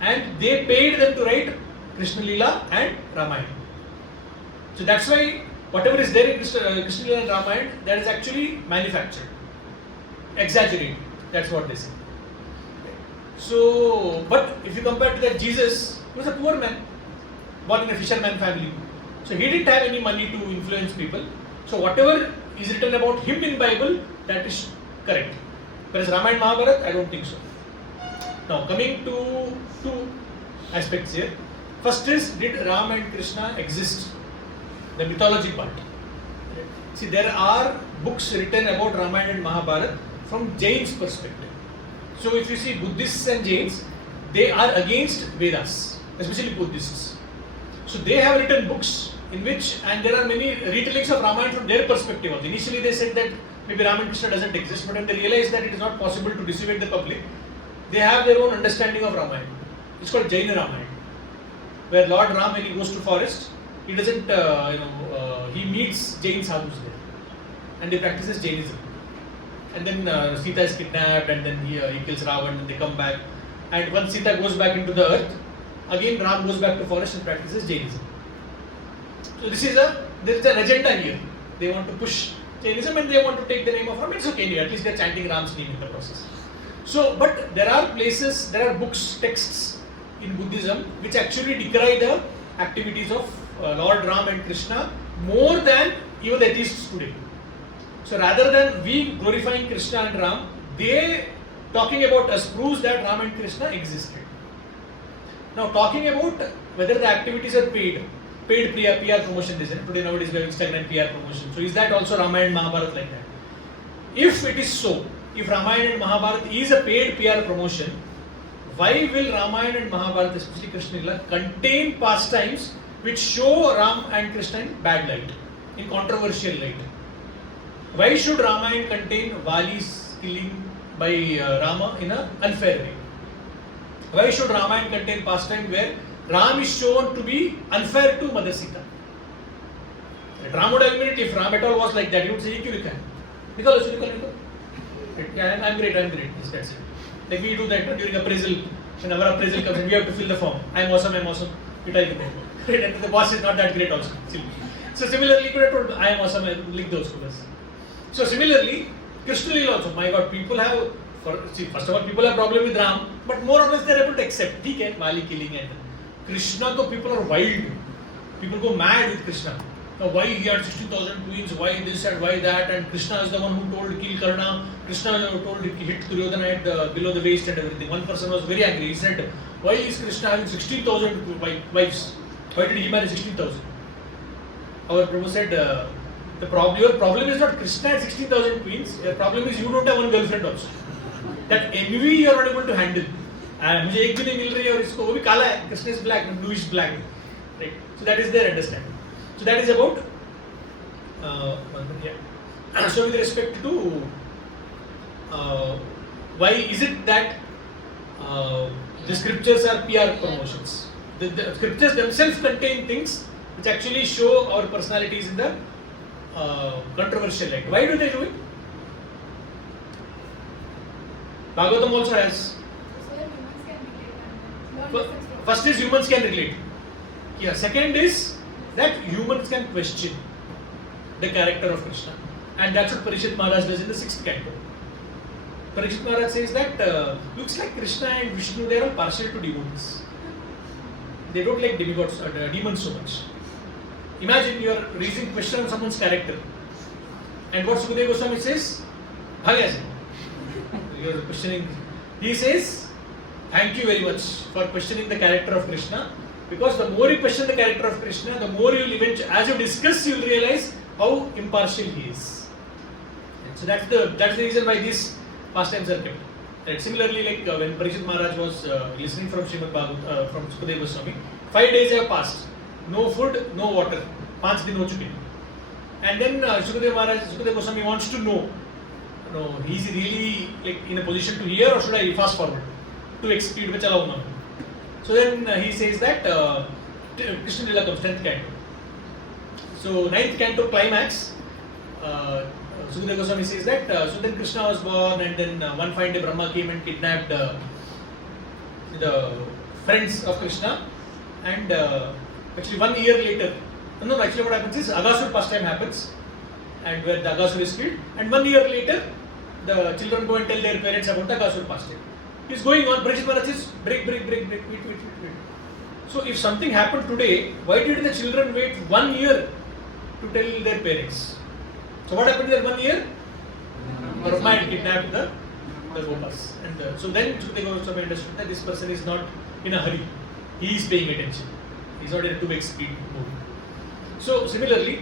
And they paid them to write Krishna Leela and Ramayana. So that's why whatever is there in Krishna Leela and Ramayana, that is actually manufactured, exaggerated. That's what they say. So, but if you compare to that, Jesus, he was a poor man, born in a fisherman family. So he didn't have any money to influence people. So whatever is written about him in Bible, that is Correct. Whereas Ramayana and Mahabharata, I don't think so. Now coming to two aspects here. First is, did Ram and Krishna exist? The mythology part. See, there are books written about Ramayana and Mahabharata from Jain's perspective. So if you see Buddhists and Jains, they are against Vedas, especially Buddhists. So they have written books in which, and there are many retellings of Ramayana from their perspective also. Initially they said that maybe Ram and Krishna doesn't exist, but when they realized that it is not possible to dissuade the public, they have their own understanding of Ramayana. It's called Jaina Ramayana, where Lord Ram, when he goes to forest, he doesn't, he meets Jains sadhus there, and he practices Jainism. And then Sita is kidnapped, and then he kills Ravan, and they come back. And once Sita goes back into the earth, again Ram goes back to forest and practices Jainism. So there is an agenda here. They want to push Jainism and they want to take the name of Ram. It's okay, at least they are chanting Ram's name in the process. So, but there are places, there are books, texts in Buddhism which actually decry the activities of Lord Ram and Krishna more than even the atheists today. So rather than we glorifying Krishna and Ram, they talking about us proves that Ram and Krishna existed. Now talking about whether the activities are paid PR promotion, today nowadays we have Instagram PR promotion. So is that also Ramayana and Mahabharata like that? If it is so, if Ramayana and Mahabharata is a paid PR promotion, why will Ramayana and Mahabharata, especially Krishna Lila, contain pastimes which show Ram and Krishna in bad light, in controversial light? Why should Ramayana contain Vali's killing by Rama in an unfair way? Why should Ramayana contain pastime where Ram is shown to be unfair to Mother Sita? Ram would admit it. If Ram at all was like that, he would say, "Nikal, Nikal. Yeah, I'm great. That's it. Like we do that during appraisal. When our appraisal comes in, we have to fill the form. I'm awesome. And the boss is not that great also. So similarly, you could have told, I am awesome, lick those colors. So similarly, Krishna Lila also, my God, people have, first of all, people have problem with Ram, but more or less they are able to accept. He can Vali killing and Krishna, though people are wild. People go mad with Krishna. Now why he had 16,000 twins, why this and why that, and Krishna is the one who told to kill Karna. Krishna told to hit Duryodhana at below the waist and everything. One person was very angry. He said, why is Krishna having 16,000 wives? Why did he marry 16,000? Our Prabhu said, your problem is not Krishna had 16,000 queens. Your problem is you don't have one girlfriend also. That envy you are not able to handle. मुझे एक भी नहीं मिल रही है और इसको वो भी काला है. Krishna is black, bluish black. Right. So that is their understanding. So that is about. So with respect to why is it that the scriptures are PR promotions? The scriptures themselves contain things which actually show our personalities in the controversial light. Why do they do it? Bhagavatam also has. First is humans can relate. Yeah. Second is that humans can question the character of Krishna, and that's what Parikshit Maharaj does in the 6th canto. Parikshit Maharaj says that looks like Krishna and Vishnu, they are all partial to devotees. They don't like demigods or demons so much. Imagine you are raising question on someone's character, and what Sukadeva Goswami says, Bhagya, you are questioning. He says, thank you very much for questioning the character of Krishna, because the more you question the character of Krishna, the more you will eventually, as you discuss, you will realize how impartial he is. And so that's the reason why these pastimes are kept. And similarly, like when Parikshit Maharaj was listening from Srimad Bhagavatam, from Sukadeva Goswami, 5 days have passed, no food, no water, 5 din ho chuke. And then Sukadeva Goswami wants to know, he is really like in a position to hear, or should I fast forward to execute which allow now? So then he says that Krishna Lila comes, 10th canto. So 9th canto climax, Sukadeva Goswami says that so then Krishna was born, and then one fine day Brahma came and kidnapped the friends of Krishna, and actually 1 year later, actually what happens is Aghasur pastime happens, and where the Aghasur is killed, and 1 year later the children go and tell their parents about the Aghasur pastime. It's going on. Parikshit Maharaj says, break. Wait. So if something happened today, why did the children wait 1 year to tell their parents? So what happened there 1 year? Brahma had kidnapped the Gopas. And so then Sukadeva Goswami understood that this person is not in a hurry. He is paying attention. He is not in a 2x speed moving. So similarly,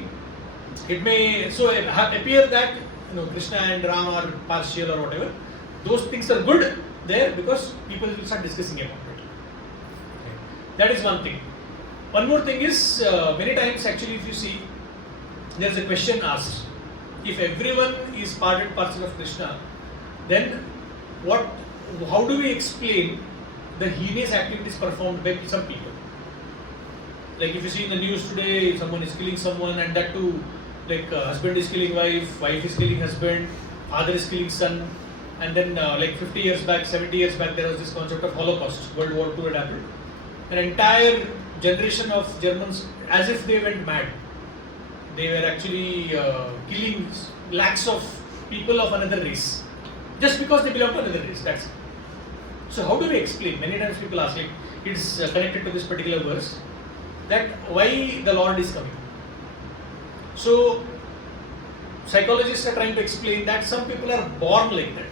it may appear that Krishna and Ram are partial or whatever. Those things are good there because people will start discussing about it. That is one thing. One more thing is many times actually if you see there is a question asked. If everyone is part and parcel of Krishna, then how do we explain the heinous activities performed by some people? Like if you see in the news today, someone is killing someone, and that too, like husband is killing wife is killing husband, father is killing son, and then like 50 years back, 70 years back, there was this concept of Holocaust, World War II had happened. An entire generation of Germans, as if they went mad. They were actually killing lakhs of people of another race, just because they belong to another race. That's it. So how do we explain? Many times people ask, like it's connected to this particular verse, that why the Lord is coming. So psychologists are trying to explain that some people are born like that.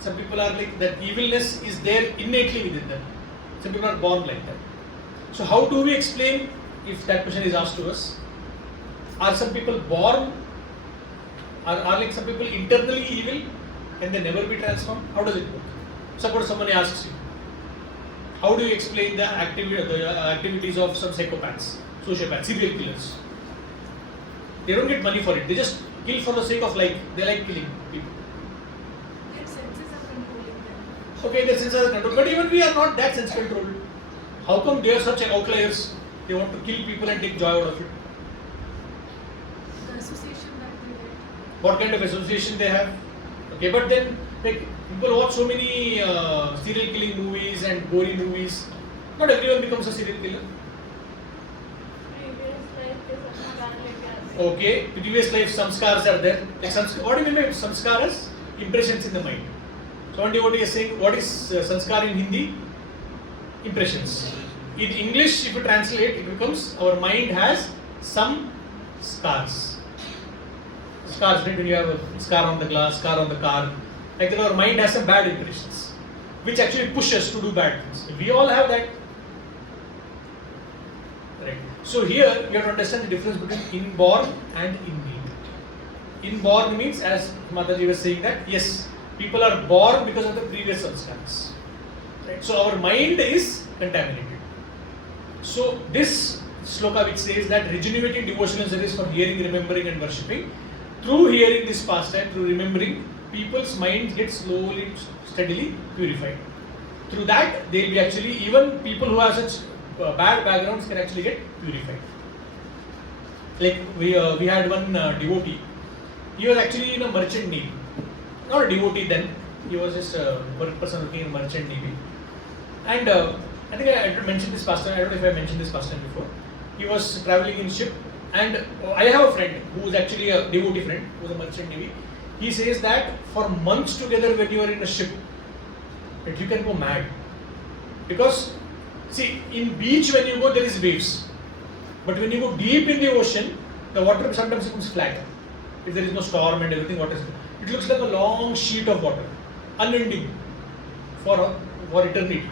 Some people are like that. Evilness is there innately within them. Some people are born like that. So how do we explain if that question is asked to us? Are some people born? Are like some people internally evil? Can they never be transformed? How does it work? Suppose someone asks you, how do you explain the activities of some psychopaths, sociopaths, serial killers? They don't get money for it. They just kill for the sake of like. They like killing people. Their senses are controlling them. Okay, their senses are controlled. But even we are not that sense controlled. How come they are such outliers? They want to kill people and take joy out of it. The association that they get. What kind of association they have? Okay, but then like people watch so many serial killing movies and gory movies. Not everyone becomes a serial killer. Okay, previous life samskars are there. Like what do you mean by samskaras? Impressions in the mind. So one devotee is saying, what is sanskar in Hindi? Impressions. In English, if you translate, it becomes our mind has some scars. Scars, right? When you have a scar on the glass, scar on the car, like that, our mind has some bad impressions, which actually push us to do bad things. We all have that. Right. So here you have to understand the difference between inborn and innate. Inborn means, as Mataji was saying, that yes, people are born because of the previous samskaras. Right. So our mind is contaminated. So this sloka which says that regenerating devotional service for hearing, remembering and worshipping, through hearing this pastime, through remembering, people's minds get slowly, steadily purified. Through that, they'll be actually, even people who have such bad backgrounds can actually get purified. Like we had one devotee. He was actually in a merchant navy. Not a devotee then. He was just a person working in merchant navy. And I think I mentioned this past time. I don't know if I mentioned this past time before. He was traveling in ship, and I have a friend who is actually a devotee friend who is a merchant navy. He says that for months together, when you are in a ship, that you can go mad. Because see, in beach when you go, there is waves, but when you go deep in the ocean, the water sometimes becomes flat. If there is no storm and everything, it looks like a long sheet of water, unending for eternity.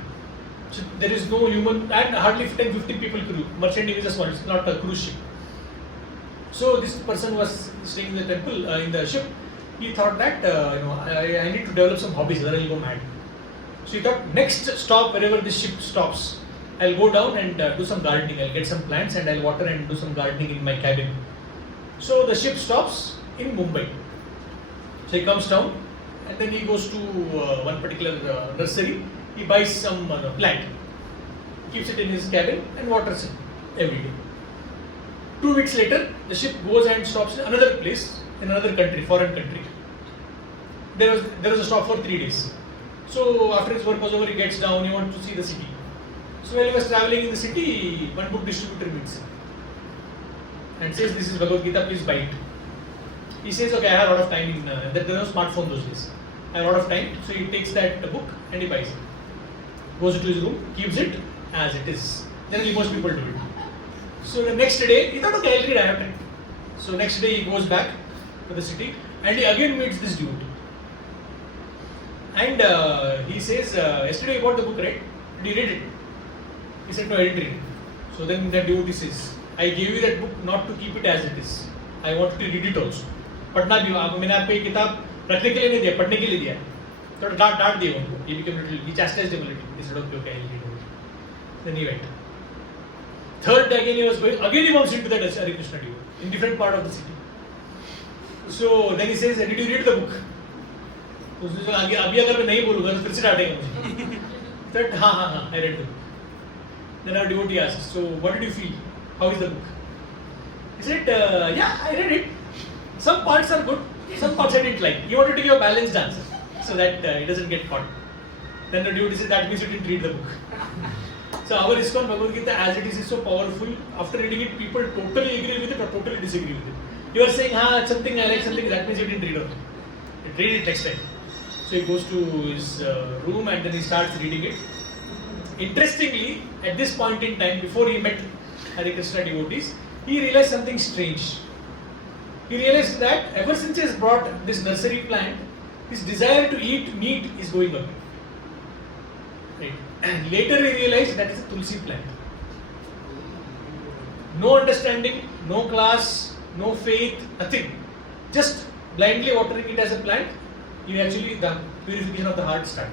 So there is no human, and hardly 10-15 people crew. Merchant navy is a small, it's not a cruise ship. So this person was staying in the temple, in the ship. He thought that I need to develop some hobbies, otherwise I'll go mad. So he thought, next stop, wherever this ship stops, I'll go down and do some gardening. I'll get some plants and I'll water and do some gardening in my cabin. So the ship stops in Mumbai. So he comes down and then he goes to one particular nursery. He buys some plant, keeps it in his cabin and waters it every day. 2 weeks later, the ship goes and stops in another place, in another country, foreign country. There was a stop for 3 days. So after his work was over, he gets down, he wants to see the city. So while he was traveling in the city, one book distributor meets him and says, "This is Bhagavad Gita, please buy it." He says, "Okay, I have a lot of time in, there was no smartphone those days. I have a lot of time." So he takes that book and he buys it. Goes to his room, keeps it as it is. Generally most people do it. So the next day, he thought, okay, I'll read, I have time. So next day he goes back to the city and he again meets this devotee. And he says, yesterday you got the book, right? Did you read it? He said, no, I didn't read it. So then the devotee says, I gave you that book not to keep it as it is. I wanted to read it also. पढ़ना भी मैंने आपको ये किताब रखने के लिए नहीं दिया, पढ़ने के लिए दिया. थोड़ा डांट दिया उनको. He became little, he chastised him a little. He said, okay, I'll read it. Then he went. Third day again he was going. Again he bumps into that Hare Krishna devotee in different part of the city. So then he says, did you read the book? तो उसने कहा अभी अगर मैं नहीं बोलूँगा तो फिर से डांटेगा मुझे. Said, हाँ, I read the book. Then our devotee asked, so what did you feel? How is the book? He said, yeah, I read it. Some parts are good, some parts I didn't like. You wanted to give a balanced answer so that it doesn't get caught. Then the devotee said, that means you didn't read the book. So our ISKCON Bhagavad Gita as it is so powerful. After reading it, people totally agree with it or totally disagree with it. You are saying, it's something I like something, that means you didn't read it. Read it next time. So he goes to his room and then he starts reading it. Interestingly, at this point in time, before he met Hare Krishna devotees, he realized something strange. He realized that ever since he has brought this nursery plant, his desire to eat meat is going up. Right. And later he realized that is a tulsi plant. No understanding, no class, no faith, nothing. Just blindly watering it as a plant, he actually, the purification of the heart started.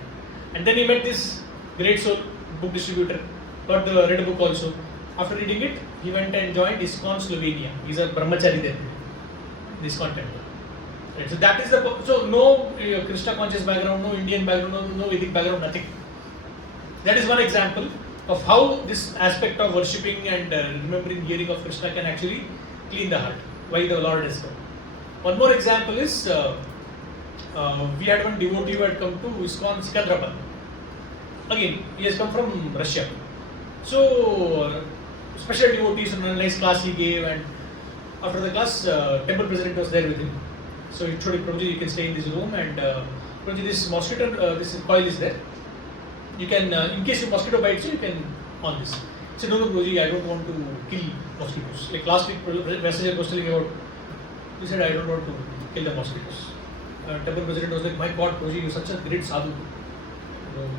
And then he met this great soul book distributor, got the read book also. After reading it, he went and joined ISKCON Slovenia. He's a brahmachari there, ISKCON temple. Right, so that is so no Krishna conscious background, no Indian background, no Vedic background, nothing. That is one example of how this aspect of worshipping and remembering, hearing of Krishna can actually clean the heart. Why the Lord has come. One more example is we had one devotee who had come to ISKCON Sikandrabad. Again, he has come from Russia. So special devotees and a nice class he gave, and after the class, temple president was there with him. So he told him, Prabhuji, you can stay in this room, and Prabhuji, this mosquito, this coil is there. You can, in case your mosquito bites you, you can on this. He said, no, Prabhuji, I don't want to kill mosquitoes. Like last week, messenger was telling about, he said, I don't want to kill the mosquitoes. Temple president was like, my God, Prabhuji, you're such a great sadhu.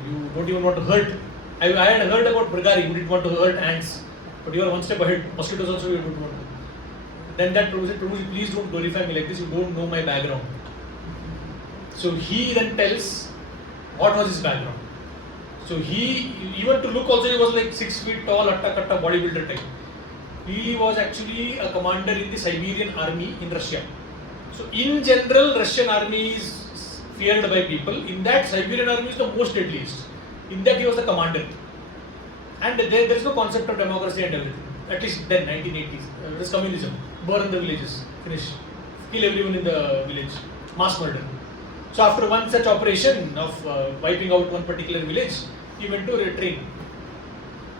You don't even want to hurt. I had heard about Brigari, who didn't want to hurt ants. But you are one step ahead. Mosquitoes also you don't want to. Then that Prabhu said, Prabhuji, please don't glorify me like this. You don't know my background. So he then tells what was his background. So he, even to look also, he was like 6 feet tall, atta-katta bodybuilder type. He was actually a commander in the Siberian army in Russia. So in general, Russian army is feared by people. In that, Siberian army is the most deadliest. In that, he was the commander. And there is no concept of democracy and everything. At least then, 1980s. It was communism. Burn the villages. Finish. Kill everyone in the village. Mass murder. So after one such operation of wiping out one particular village, he went to a train.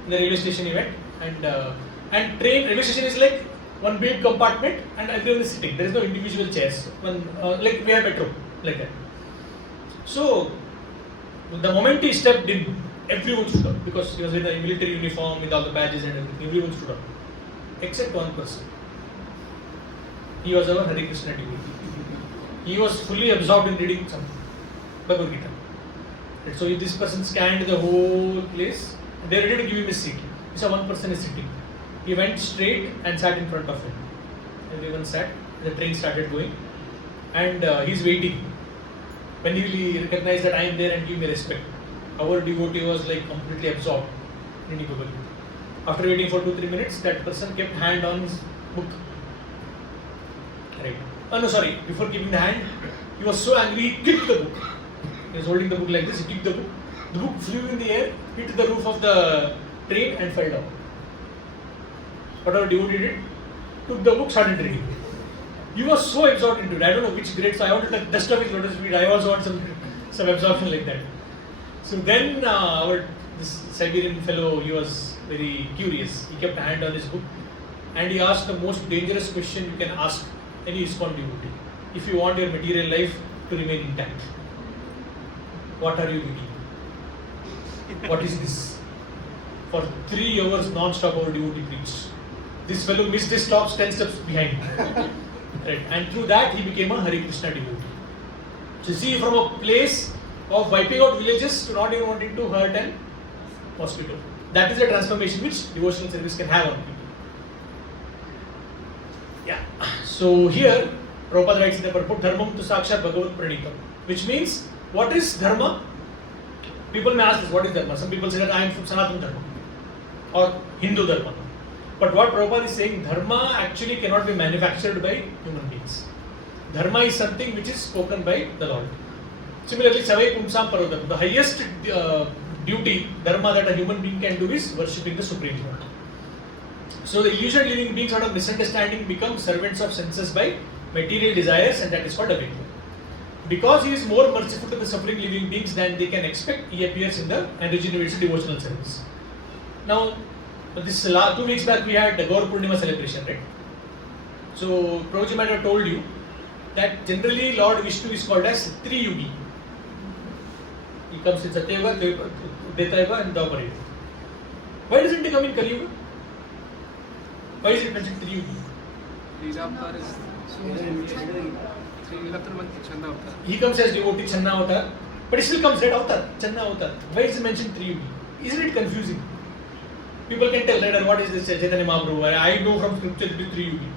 In the railway station he went. And train, railway station is like one big compartment and everyone is sitting. There is no individual chairs. Like we have metro. Like that. So, the moment he stepped in, everyone stood up because he was in a military uniform with all the badges and everything. Everyone stood up, except one person. He was our Hare Krishna devotee. He was fully absorbed in reading some Bhagavad Gita. Right, so this person scanned the whole place. They were ready to give him a seat. He saw one person is sitting. He went straight and sat in front of him. Everyone sat. The train started going, and he's waiting. When he will recognize that I am there and give me respect. Our devotee was like completely absorbed in reading Bhagavad Gita. After waiting for 2-3 minutes, that person kept hand on his book. Right. Oh no, sorry. Before giving the hand, he was so angry, he kicked the book. He was holding the book like this, he kicked the book. The book flew in the air, hit the roof of the train and fell down. What our devotee did, took the book, started reading. He was so absorbed into it. I don't know which grade, so I wanted to dust off his lotus feet. I also want some absorption like that. So then this Siberian fellow, he was very curious. He kept a hand on his book and he asked the most dangerous question you can ask any ISKCON devotee. If you want your material life to remain intact, what are you reading? What is this? For 3 hours non-stop our devotee preached. This fellow missed his stops 10 steps behind. Right? And through that he became a Hare Krishna devotee. So see, from a place of wiping out villages to not even wanting to hurt an mosquito. That is the transformation which devotional service can have on people. Yeah. So here, Prabhupada writes in the purport, Dharmam tu sakshat bhagavat pranitam, which means, what is dharma? People may ask this, what is dharma? Some people say that I am from Sanatana Dharma or Hindu Dharma. But what Prabhupada is saying, dharma actually cannot be manufactured by human beings. Dharma is something which is spoken by the Lord. Similarly, Savai Pumsam Parodam, the highest duty, dharma that a human being can do is worshipping the Supreme Lord. So the illusioned living beings out of misunderstanding become servants of senses by material desires, and that is called awakening. Because he is more merciful to the suffering living beings than they can expect, he appears in the and regenerates devotional service. Now, this 2 weeks back we had the Gaur Purnima celebration, right? So Prabhuji might have told you that generally Lord Vishnu is called as Triyugi. He comes in Satyayuga, Tretayuga and Dwapara. Why doesn't he come in Kali Yuga? Why is it mentioned Triyugi? He comes as devotee Channa Avatar, but he still comes red Avatar, Channa Avatar. Why is it mentioned Triyugi? Isn't it confusing? People can tell, right, what is this Chaitanya Mahaprabhu? I know from scripture it is Triyugi.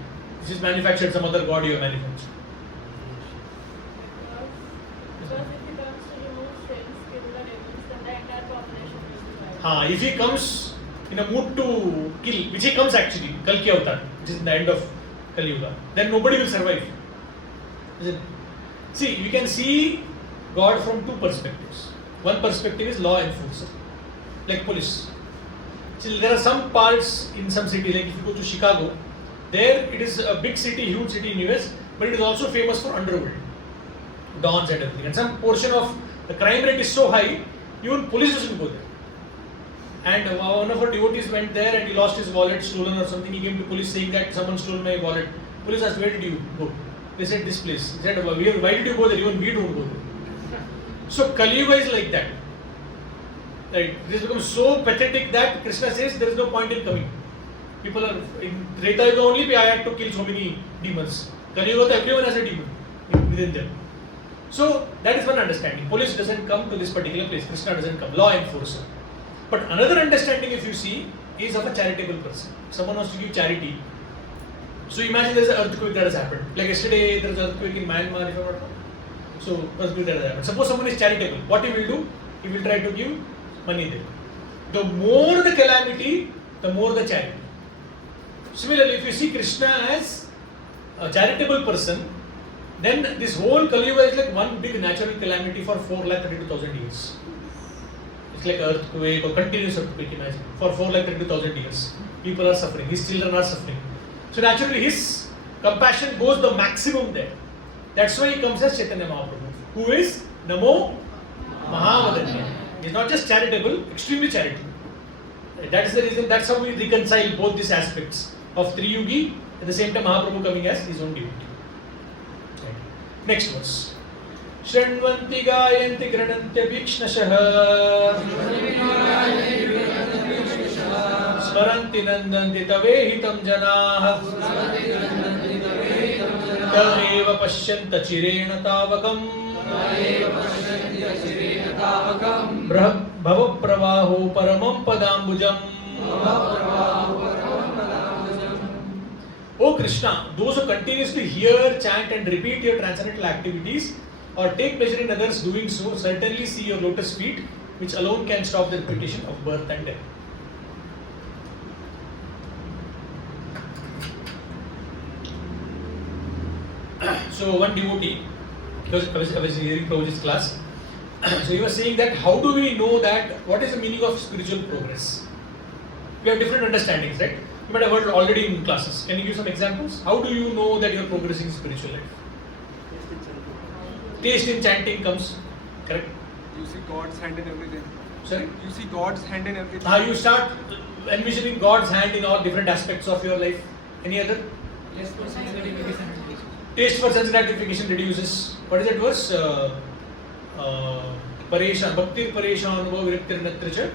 This is manufactured, some other god you have manufactured. Because if he comes to remove sins, kill the devils, then the entire population will be wiped. If he comes in a mood to kill, which he comes actually, Kalki Avatar, which is in the end of Kali Yuga, then nobody will survive. Isn't it? See, you can see God from 2 perspectives. One perspective is law enforcer, like police. See, there are some parts in some cities, like if you go to Chicago, there it is a big city, huge city in US, but it is also famous for underworld, dons and everything. And some portion of the crime rate is so high, even police doesn't go there. And one of our devotees went there and he lost his wallet, stolen or something. He came to police saying that someone stole my wallet. Police asked, where did you go? They said, this place. He said, why did you go there? Even we don't go there. So Kali Yuga is like that. Right? This becomes so pathetic that Krishna says there is no point in coming. People are in Treta Yuga only, I had to kill so many demons. Kali Yuga, everyone has a demon within them. So that is one understanding. Police doesn't come to this particular place. Krishna doesn't come. Law enforcer. But another understanding, if you see, is of a charitable person. Someone wants to give charity. So imagine there is an earthquake that has happened. Like yesterday, there was an earthquake in Myanmar, if I'm not wrong. So earthquake that has happened. Suppose someone is charitable. What he will do? He will try to give money there. The more the calamity, the more the charity. Similarly, if you see Krishna as a charitable person, then this whole Kali Yuga is like one big natural calamity for 4,32,000 years. It's like earthquake or continuous earthquake, imagine. For 4,32,000 years. People are suffering, his children are suffering. So naturally his compassion goes the maximum there. That's why he comes as Chaitanya Mahaprabhu, who is Namo Mahavadanya. He is not just charitable, extremely charitable. That is the reason, that's how we reconcile both these aspects of Triyugi, at the same time Mahaprabhu coming as his own devotee. Next verse. Shranvanti gayanti grananti vikšnashah Smaranti nandanti tavehitam janah Taveva pashyanta chirena tavakam Bhava pravaho paramam padambujam. O Krishna, those who continuously hear, chant and repeat your transcendental activities or take pleasure in others doing so, certainly see your lotus feet, which alone can stop the repetition of birth and death. So one devotee, because I was hearing Prabhuji's class, so he was saying that how do we know that, what is the meaning of spiritual progress? We have different understandings, right? You might have heard already in classes. Can you give some examples? How do you know that you are progressing in spiritual life? Taste in chanting comes, correct? You see God's hand in everything. Sorry? You see God's hand in everything. You start envisioning God's hand in all different aspects of your life. Any other? Yes, for sense gratification. Taste for sense gratification reduces. What is that verse? Paresha, Bhaktir Paresha Anubhava Viraktir Natracha.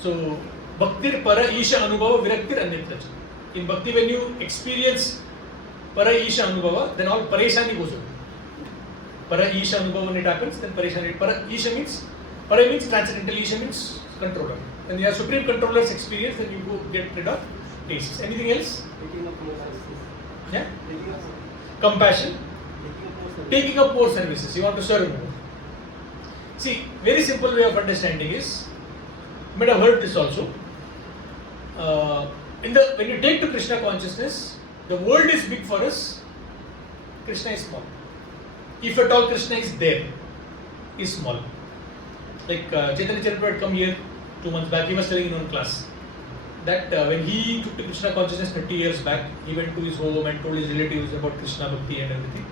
So, Bhaktir Para Isha Anubhava Viraktir Anyatracha. In Bhakti, when you experience para isha anubhava, then all pareshani goes away. Para isha anubhava when it happens, then pareshani. Para isha means, para means transcendental, isha means controller. When you have supreme controller's experience, then you go get rid of tastes. Anything else? Taking up more services. Yeah? Taking up Compassion. taking up more services. Taking up more services. You want to serve more. See, very simple way of understanding is, you might have heard this also. When you take to Krishna consciousness, the world is big for us, Krishna is small. If at all Krishna is there, is small. Like Chaitanya Charitabhatta had come here 2 months back, he was telling in one class that when he took to Krishna consciousness 30 years back, he went to his home and told his relatives about Krishna Bhakti and everything.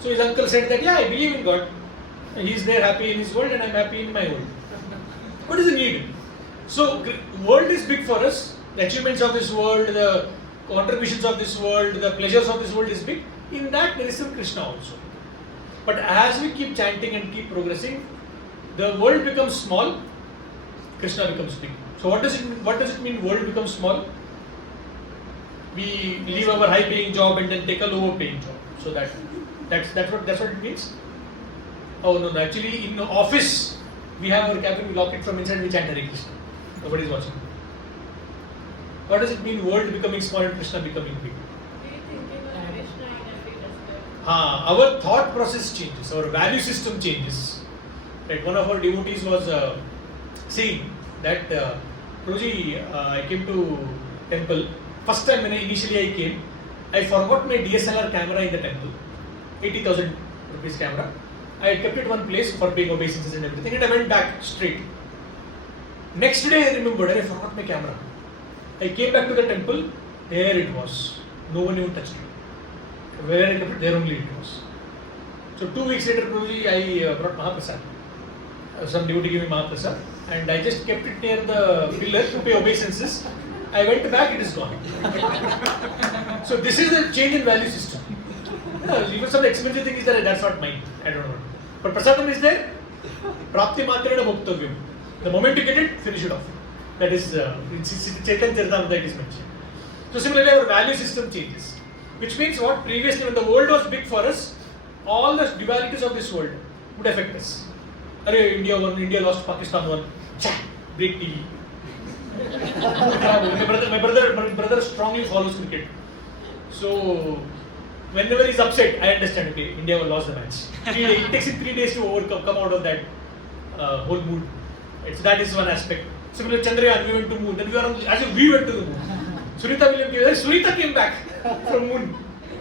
So his uncle said that, yeah, I believe in God. He is there happy in his world and I am happy in my world. What is the need? So, world is big for us. The achievements of this world, the contributions of this world, the pleasures of this world is big. In that there is some Krishna also. But as we keep chanting and keep progressing, the world becomes small, Krishna becomes big. So what does it mean world becomes small? We leave our high paying job and then take a lower paying job. So that's what it means. Oh no, actually in the office we have our cabin, we lock it from inside, we chant Hare Krishna. Nobody is watching. What does it mean world becoming small and Krishna becoming big? Rethinking of Krishna in every aspect. Our thought process changes, our value system changes. Right, one of our devotees was saying that prabhuji, I came to temple. First time when initially I came, I forgot my DSLR camera in the temple, 80,000 rupees camera. I had kept it one place for paying obeisances and everything, and I went back straight. Next day I remembered, I forgot my camera. I came back to the temple, there it was. No one even touched it. Where I kept it, there only it was. So 2 weeks later, Prabhuji, I brought Mahaprasad. Some devotee gave me Mahaprasad, and I just kept it near the pillar to pay obeisances. I went back, it is gone. So this is the change in value system. Even some expensive thing is there, that's not mine. I don't know. But prasadam is there. Prapti matrena bhoktavyam. The moment you get it, finish it off. That is Chaitanya Charitamrita it is mentioned. So similarly, our value system changes. Which means what? Previously, when the world was big for us, all the dualities of this world would affect us. Arey, India won, India lost, Pakistan won. Break TV. my brother strongly follows cricket. So whenever he's upset, I understand. Okay, India will lose the match. It takes him 3 days to come out of that whole mood. That is one aspect. Similarly, Chandrayaan, we went to moon. Then we are as if we went to the moon. Sunita Williams came. Sunita came back from moon.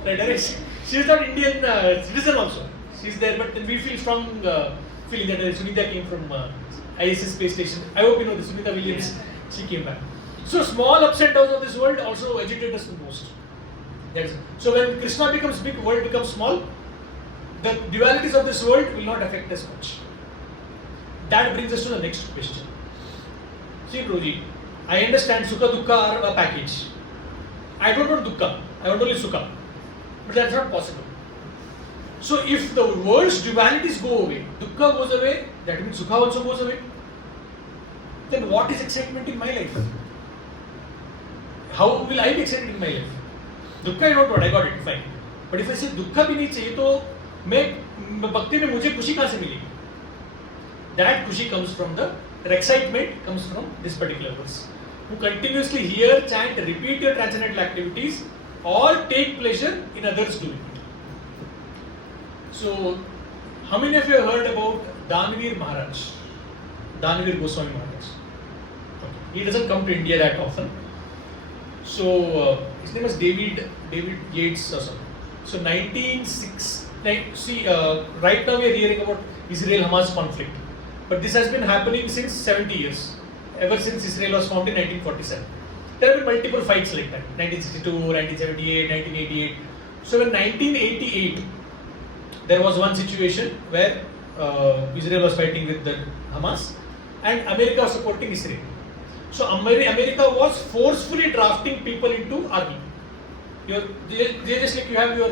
Right? She is not Indian citizen also. She is there, but then we feel strong feeling that Sunita came from ISS space station. I hope you know this. Sunita Williams. She came back. So small ups and downs of this world also agitate us the most. So when Krishna becomes big, world becomes small. The dualities of this world will not affect us much. That brings us to the next question. See, Prabhuji, I understand Sukha Dukkha are a package. I don't want Dukkha, I want only Sukha. But that's not possible. So if the world's dualities go away, Dukkha goes away, that means Sukha also goes away. Then what is excitement in my life? How will I be excited in my life? Dukkha I don't want, I got it, fine. But if I say Dukkha bhi nahi chahiye, तो मैं भक्ति में मुझे खुशी कहाँ से मिलेगी? That खुशी comes from the excitement comes from this particular verse. Who continuously hear, chant, repeat your transcendental activities or take pleasure in others doing it. So, how many of you have heard about Danvir Maharaj? Danvir Goswami Maharaj. Okay. He doesn't come to India that often. So, his name is David Yates or something. So, 1906. Right now we are hearing about Israel-Hamas conflict. But this has been happening since 70 years, ever since Israel was formed in 1947. There have been multiple fights like that, 1962, 1978, 1988. So in 1988, there was one situation where Israel was fighting with the Hamas and America was supporting Israel. So America was forcefully drafting people into army. They just like you have your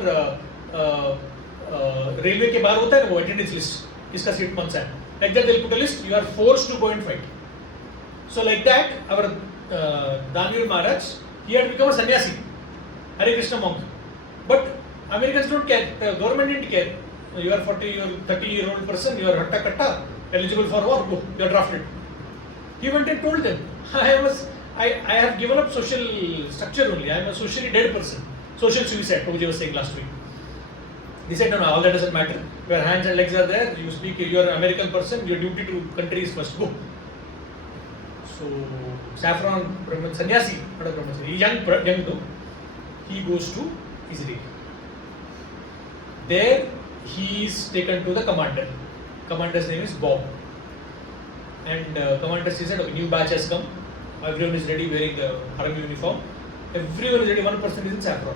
railway के बाहर होता है ना वो attendance list, किसका seat कौन सा है. Like that they'll put a list, you are forced to go and fight. So like that, our Danvir Maharaj, he had become a sannyasi, Hare Krishna monk. But Americans don't care. The government didn't care. You are 40, you are 30-year-old person, you are hatta katta, eligible for war, go, you are drafted. He went and told them, I have given up social structure only. I am a socially dead person. Social suicide, prabhuji was saying last week. They said, no, all that doesn't matter. Your hands and legs are there, you speak, you are an American person, your duty to country is first, go. So, Saffron Brahman Sannyasi, not a Brahman, he young though, he goes to Israel. There, he is taken to the commander. Commander's name is Bob. And commander says that, okay, new batch has come. Everyone is ready wearing the army uniform. Everyone is ready, one person is in saffron.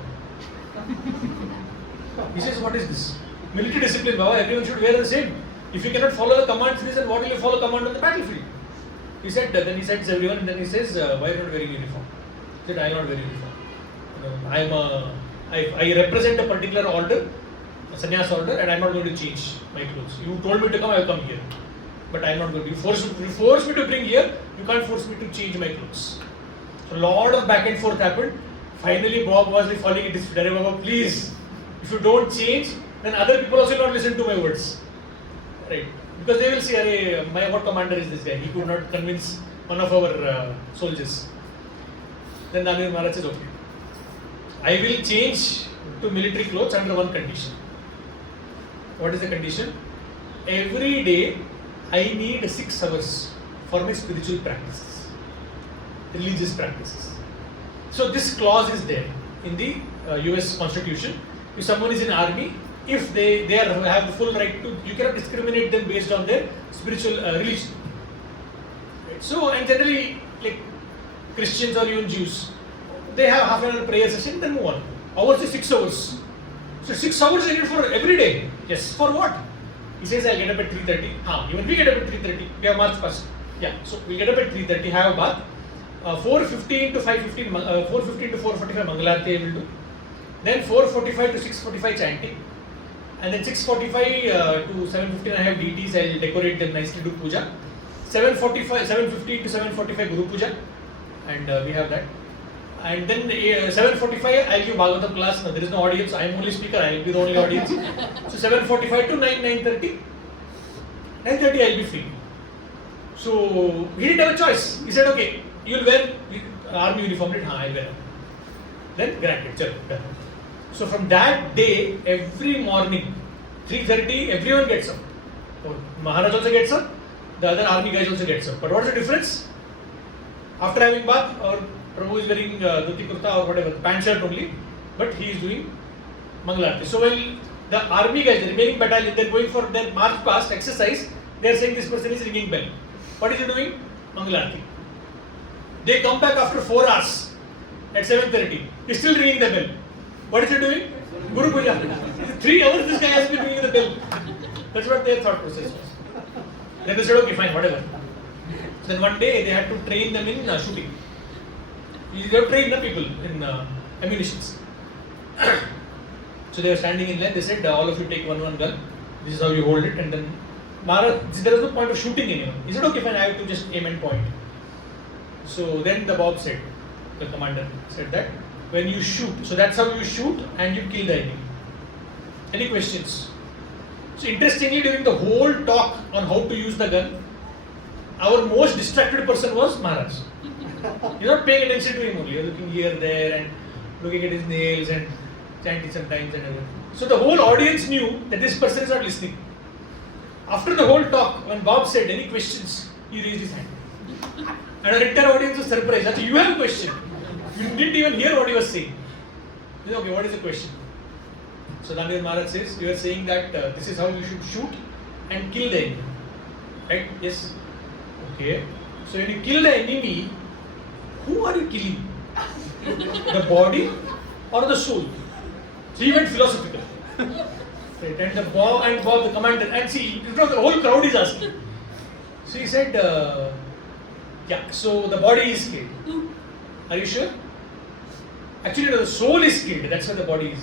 He says, what is this? Military discipline, Baba, everyone should wear the same. If you cannot follow the commands, then what will you follow command on the battlefield? He said, then he said to everyone, and then he says, why are you not wearing uniform? He said, I am not wearing uniform. I represent a particular order, a sannyas order, and I am not going to change my clothes. You told me to come, I will come here. But I am not going to. You force me to bring here, you can't force me to change my clothes. So a lot of back and forth happened. Finally, Bob was like falling into despair. Baba, please, if you don't change, then other people also will not listen to my words. Right? Because they will say, what commander is this guy? He could not convince one of our soldiers. Then Damir Maharaj says, okay, I will change to military clothes under one condition. What is the condition? Every day, I need 6 hours for my spiritual practices, religious practices. So this clause is there in the US Constitution. If someone is in army, if they have the full right to, you cannot discriminate them based on their spiritual religion. Right? So, and generally, like Christians or even Jews, they have half an hour prayer session, then move on. Ours is 6 hours. So 6 hours I need for every day. Yes, for what? He says, I'll get up at 3:30. Even we get up at 3:30. We have March past. Yeah, so we get up at 3:30, have a bath. 4:15 to 5:15, 4:15 to 4:45 Mangalarti I will do. Then 4:45 to 6:45 chanting. And then 6:45 to 7:15 I have deities, I will decorate them nicely, do puja. 7:50 to 7:45 Guru Puja. And we have that. And then 7:45 I will give Bhagavatam class. Now there is no audience, I am only speaker, I will be the only audience. So 7:45 to 9:30. 9:30 I will be free. So he didn't have a choice. He said, okay, you will wear army uniform. I will wear. Then granted. So from that day, every morning, 3:30, everyone gets up. Maharaj also gets up. The other army guys also gets up. But what is the difference? After having bath, or Prabhu is wearing dhoti kurta or whatever, pant shirt only, but he is doing Mangalarti. So when the army guys, the remaining battalion, they are going for their march past exercise, they are saying this person is ringing bell. What is he doing? Mangalarti. They come back after 4 hours at 7:30. He is still ringing the bell. What is he doing? Guru Puja. 3 hours this guy has been ringing the bell. That's what their thought process was. Then they said, okay, fine, whatever. Then one day they had to train them in shooting. They have trained the people in ammunitions. So they were standing in line. They said, all of you take one gun. This is how you hold it. And then Maharaj, there was no point of shooting anyone. He said, okay, fine, I have to just aim and point. So then the Bob said, the commander said that when you shoot, so that's how you shoot and you kill the enemy. Any questions? So interestingly, during the whole talk on how to use the gun, our most distracted person was Maharaj. You're not paying attention to him only. You're looking here, there, and looking at his nails and chanting sometimes and everything. So the whole audience knew that this person is not listening. After the whole talk, when Bob said any questions, he raised his hand. And our entire audience was surprised. Actually, you have a question. You didn't even hear what he was saying. He said, okay, what is the question? So Damir Maharaj says, you are saying that this is how you should shoot and kill the enemy. Right? Yes. Okay. So when you kill the enemy, who are you killing? The body or the soul? So he went philosophical. Right. And Bob, the commander, and see, the whole crowd is asking. So he said, yeah, so the body is killed. Are you sure? Actually, no, the soul is killed. That's where the body is.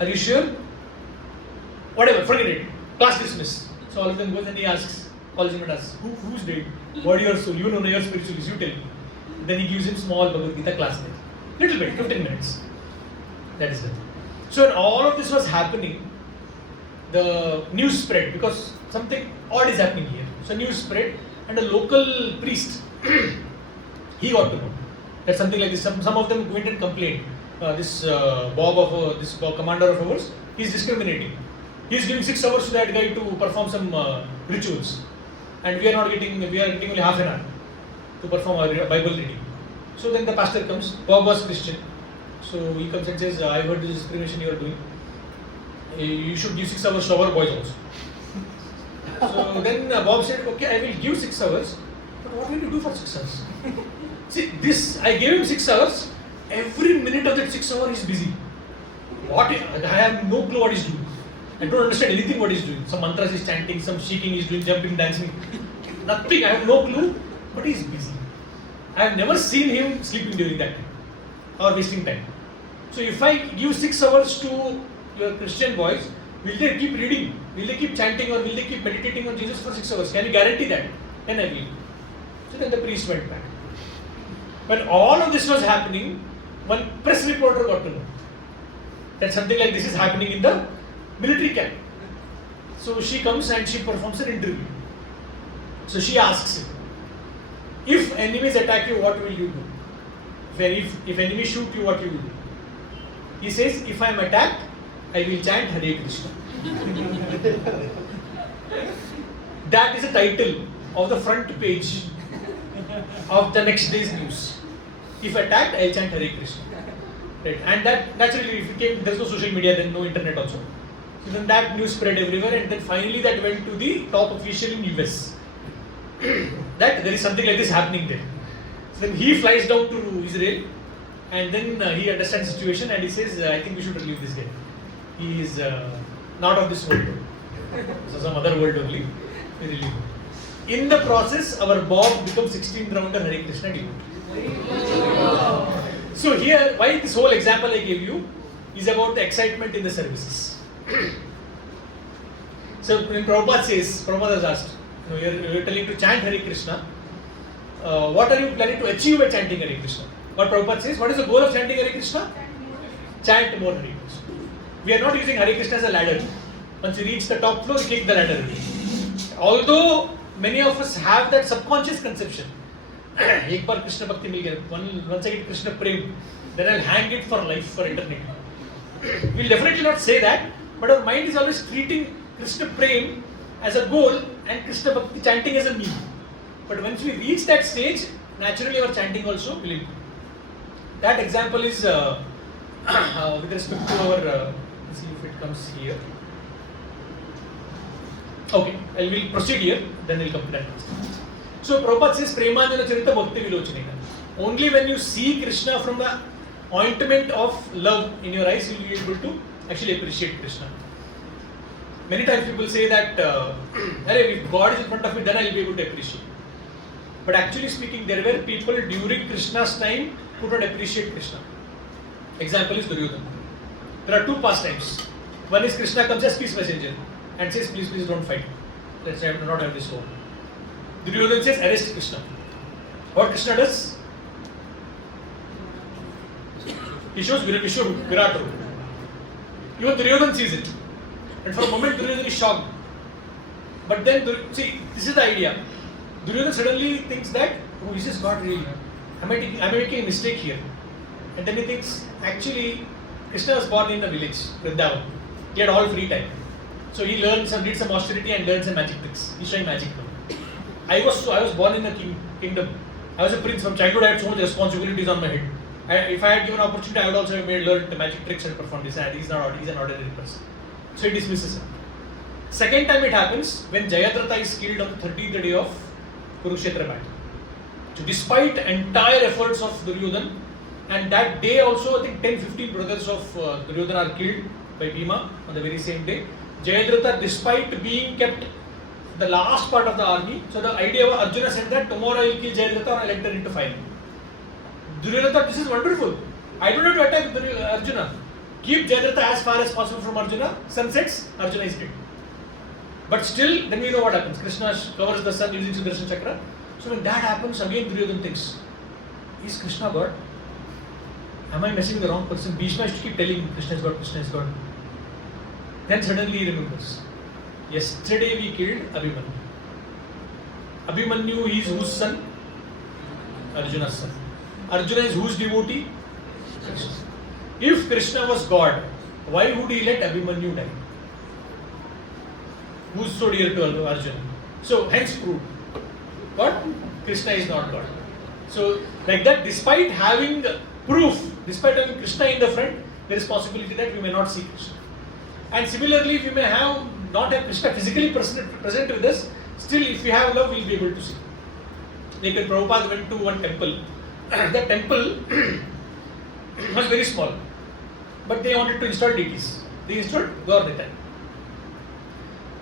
Are you sure? Whatever, forget it. Class dismissed. So all of them goes and he asks, calls him and asks, who's dead? Body or soul? You know your spiritualist, you tell me. Then he gives him small Bhagavad Gita class there. Little bit, 15 minutes. That is it. So when all of this was happening, the news spread because something odd is happening here. So news spread, and a local priest, he got to know that something like this. Some of them went and complained. This commander of ours, he's discriminating. He's giving 6 hours to that guy to perform some rituals, and we are getting only half an hour to perform our Bible reading. So then the pastor comes. Bob was Christian, so he comes and says, "I heard this discrimination you are doing. You should give 6 hours to our boys also." So then Bob said, "Okay, I will give 6 hours, but what will you do for 6 hours?" See, this I gave him 6 hours. Every minute of that 6 hours is busy. I have no clue what he's doing. I don't understand anything what he's doing. Some mantras he's chanting, some shaking he's doing, jumping, dancing. Nothing. I have no clue, but he's busy. I have never seen him sleeping during that time or wasting time. So if I give 6 hours to your Christian boys, will they keep reading? Will they keep chanting or will they keep meditating on Jesus for 6 hours? Can you guarantee that? Then I will. So then the priest went back. When all of this was happening, one press reporter got to know that something like this is happening in the military camp. So she comes and she performs an interview. So she asks him, if enemies attack you, what will you do? If enemies shoot you, what you will do? He says, if I am attacked, I will chant Hare Krishna. That is the title of the front page of the next day's news. If attacked, I will chant Hare Krishna. Right. And that naturally, if it came, there's no social media, then no internet also. So then that news spread everywhere, and then finally that went to the top official in US. That there is something like this happening there. So then he flies down to Israel, and then he understands the situation, and he says, I think we should relieve this guy. He is not of this world. So some other world only. We relieve him. In the process, our Bob becomes 16th rounder Hare Krishna devotee. So here, why this whole example I gave you is about the excitement in the services. So when Prabhupada has asked, you're telling to chant Hare Krishna, what are you planning to achieve by chanting Hare Krishna? What Prabhupada says, what is the goal of chanting Hare Krishna? Chant more Hare Krishna. We are not using Hare Krishna as a ladder. Once you reach the top floor, you kick the ladder. Although many of us have that subconscious conception. एक बार कृष्ण भक्ति मिल गया, once I get Krishna Prem, then I'll hang it for life, for eternity. We'll definitely not say that, but our mind is always treating Krishna Prem as a goal and Krishna Bhakti chanting as a mean. But once we reach that stage, naturally our chanting also will improve. That example is with respect to our, let's see if it comes here. Okay, I will proceed here, then we'll come to that next. So Prabhupada says, Premanjana Charita Bhakti Vilochanika. Only when you see Krishna from the ointment of love in your eyes, you will be able to actually appreciate Krishna. Many times people say that, if God is in front of me, then I will be able to appreciate. But actually speaking, there were people during Krishna's time who could not appreciate Krishna. Example is Duryodhana. There are two pastimes. One is Krishna comes as peace messenger and says, please don't fight. Let's not have this war. Duryodhana says, arrest Krishna. What Krishna does? He shows Virat Rupa. Even Duryodhana sees it. And for a moment Duryodhana is shocked. But then, see, this is the idea. Duryodhana suddenly thinks that, oh, is this God really? Am I making a mistake here? And then he thinks, actually, Krishna was born in a village, Vrindavan. He had all free time. So he did some austerity and learned some magic tricks. He's showing magic now. I was born in a kingdom. I was a prince. From childhood I had so much responsibilities on my head. If I had given opportunity, I would also have learned the magic tricks and performed this. And he's an ordinary person. So he dismisses him. Second time it happens when Jayadratha is killed on the 13th day of Kurukshetra battle. So despite entire efforts of Duryodhana, and that day also I think 10-15 brothers of Duryodhana are killed by Bhima on the very same day. Jayadratha, despite being kept the last part of the army, so the idea of Arjuna said that tomorrow I will kill Jayadratha or I will enter into fire. Duryodhana thought, this is wonderful. I don't have to attack Arjuna. Keep Jayadratha as far as possible from Arjuna. Sun sets, Arjuna is dead. But still, then we know what happens. Krishna covers the sun using Sudarshan Chakra. So when that happens, again Duryodhana thinks, is Krishna God? am I messing with the wrong person? Bhishma used to keep telling him, Krishna is God, Krishna is God. Then suddenly he remembers, yesterday we killed Abhimanyu. Abhimanyu is whose son? Arjuna's son. Arjuna is whose devotee? Krishna. If Krishna was God, why would he let Abhimanyu die? Who's so dear to Arjuna? So hence proved. What? Krishna is not God. So like that, despite having proof, despite having Krishna in the front, there is possibility that we may not see Krishna. And similarly, we may not have Krishna physically present with us, still if we have love, we will be able to see. Like when Prabhupada went to one temple, that temple was very small, but they wanted to install deities. They installed Gaur-Nitai.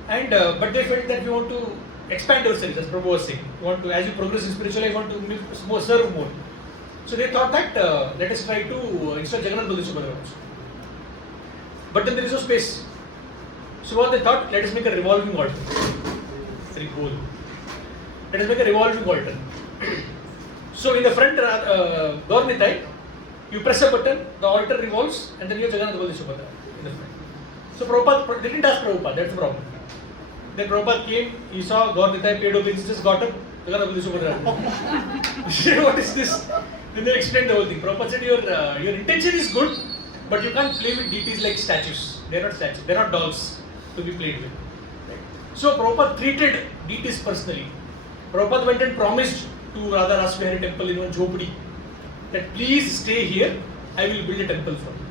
And but they felt that we want to expand ourselves, as Prabhu was saying. We want to, as you progress in spiritual life, want to serve more. So they thought that let us try to install Jagannath Baladev Subhadra also. But then there is no space. So what they thought, let us make a revolving altar. Very cool. Let us make a revolving altar. So in the front Gaur-Nitai, you press a button, the altar revolves, and then you have Jagannath Baladev Subhadra in the front. So Prabhupada, they didn't ask Prabhupada, that's the problem. Then Prabhupada came, he saw Gaur-Nitai, paid obeisances, got up, Jagannath Baladev Subhadra. He said, what is this? Then they explained the whole thing. Prabhupada said, your intention is good, but you can't play with deities like statues. They are not statues, they are not dolls to be played with. Right? So Prabhupada treated deities personally. Prabhupada went and promised to Radha Rasvihari temple in one Jhopadi that please stay here, I will build a temple for you.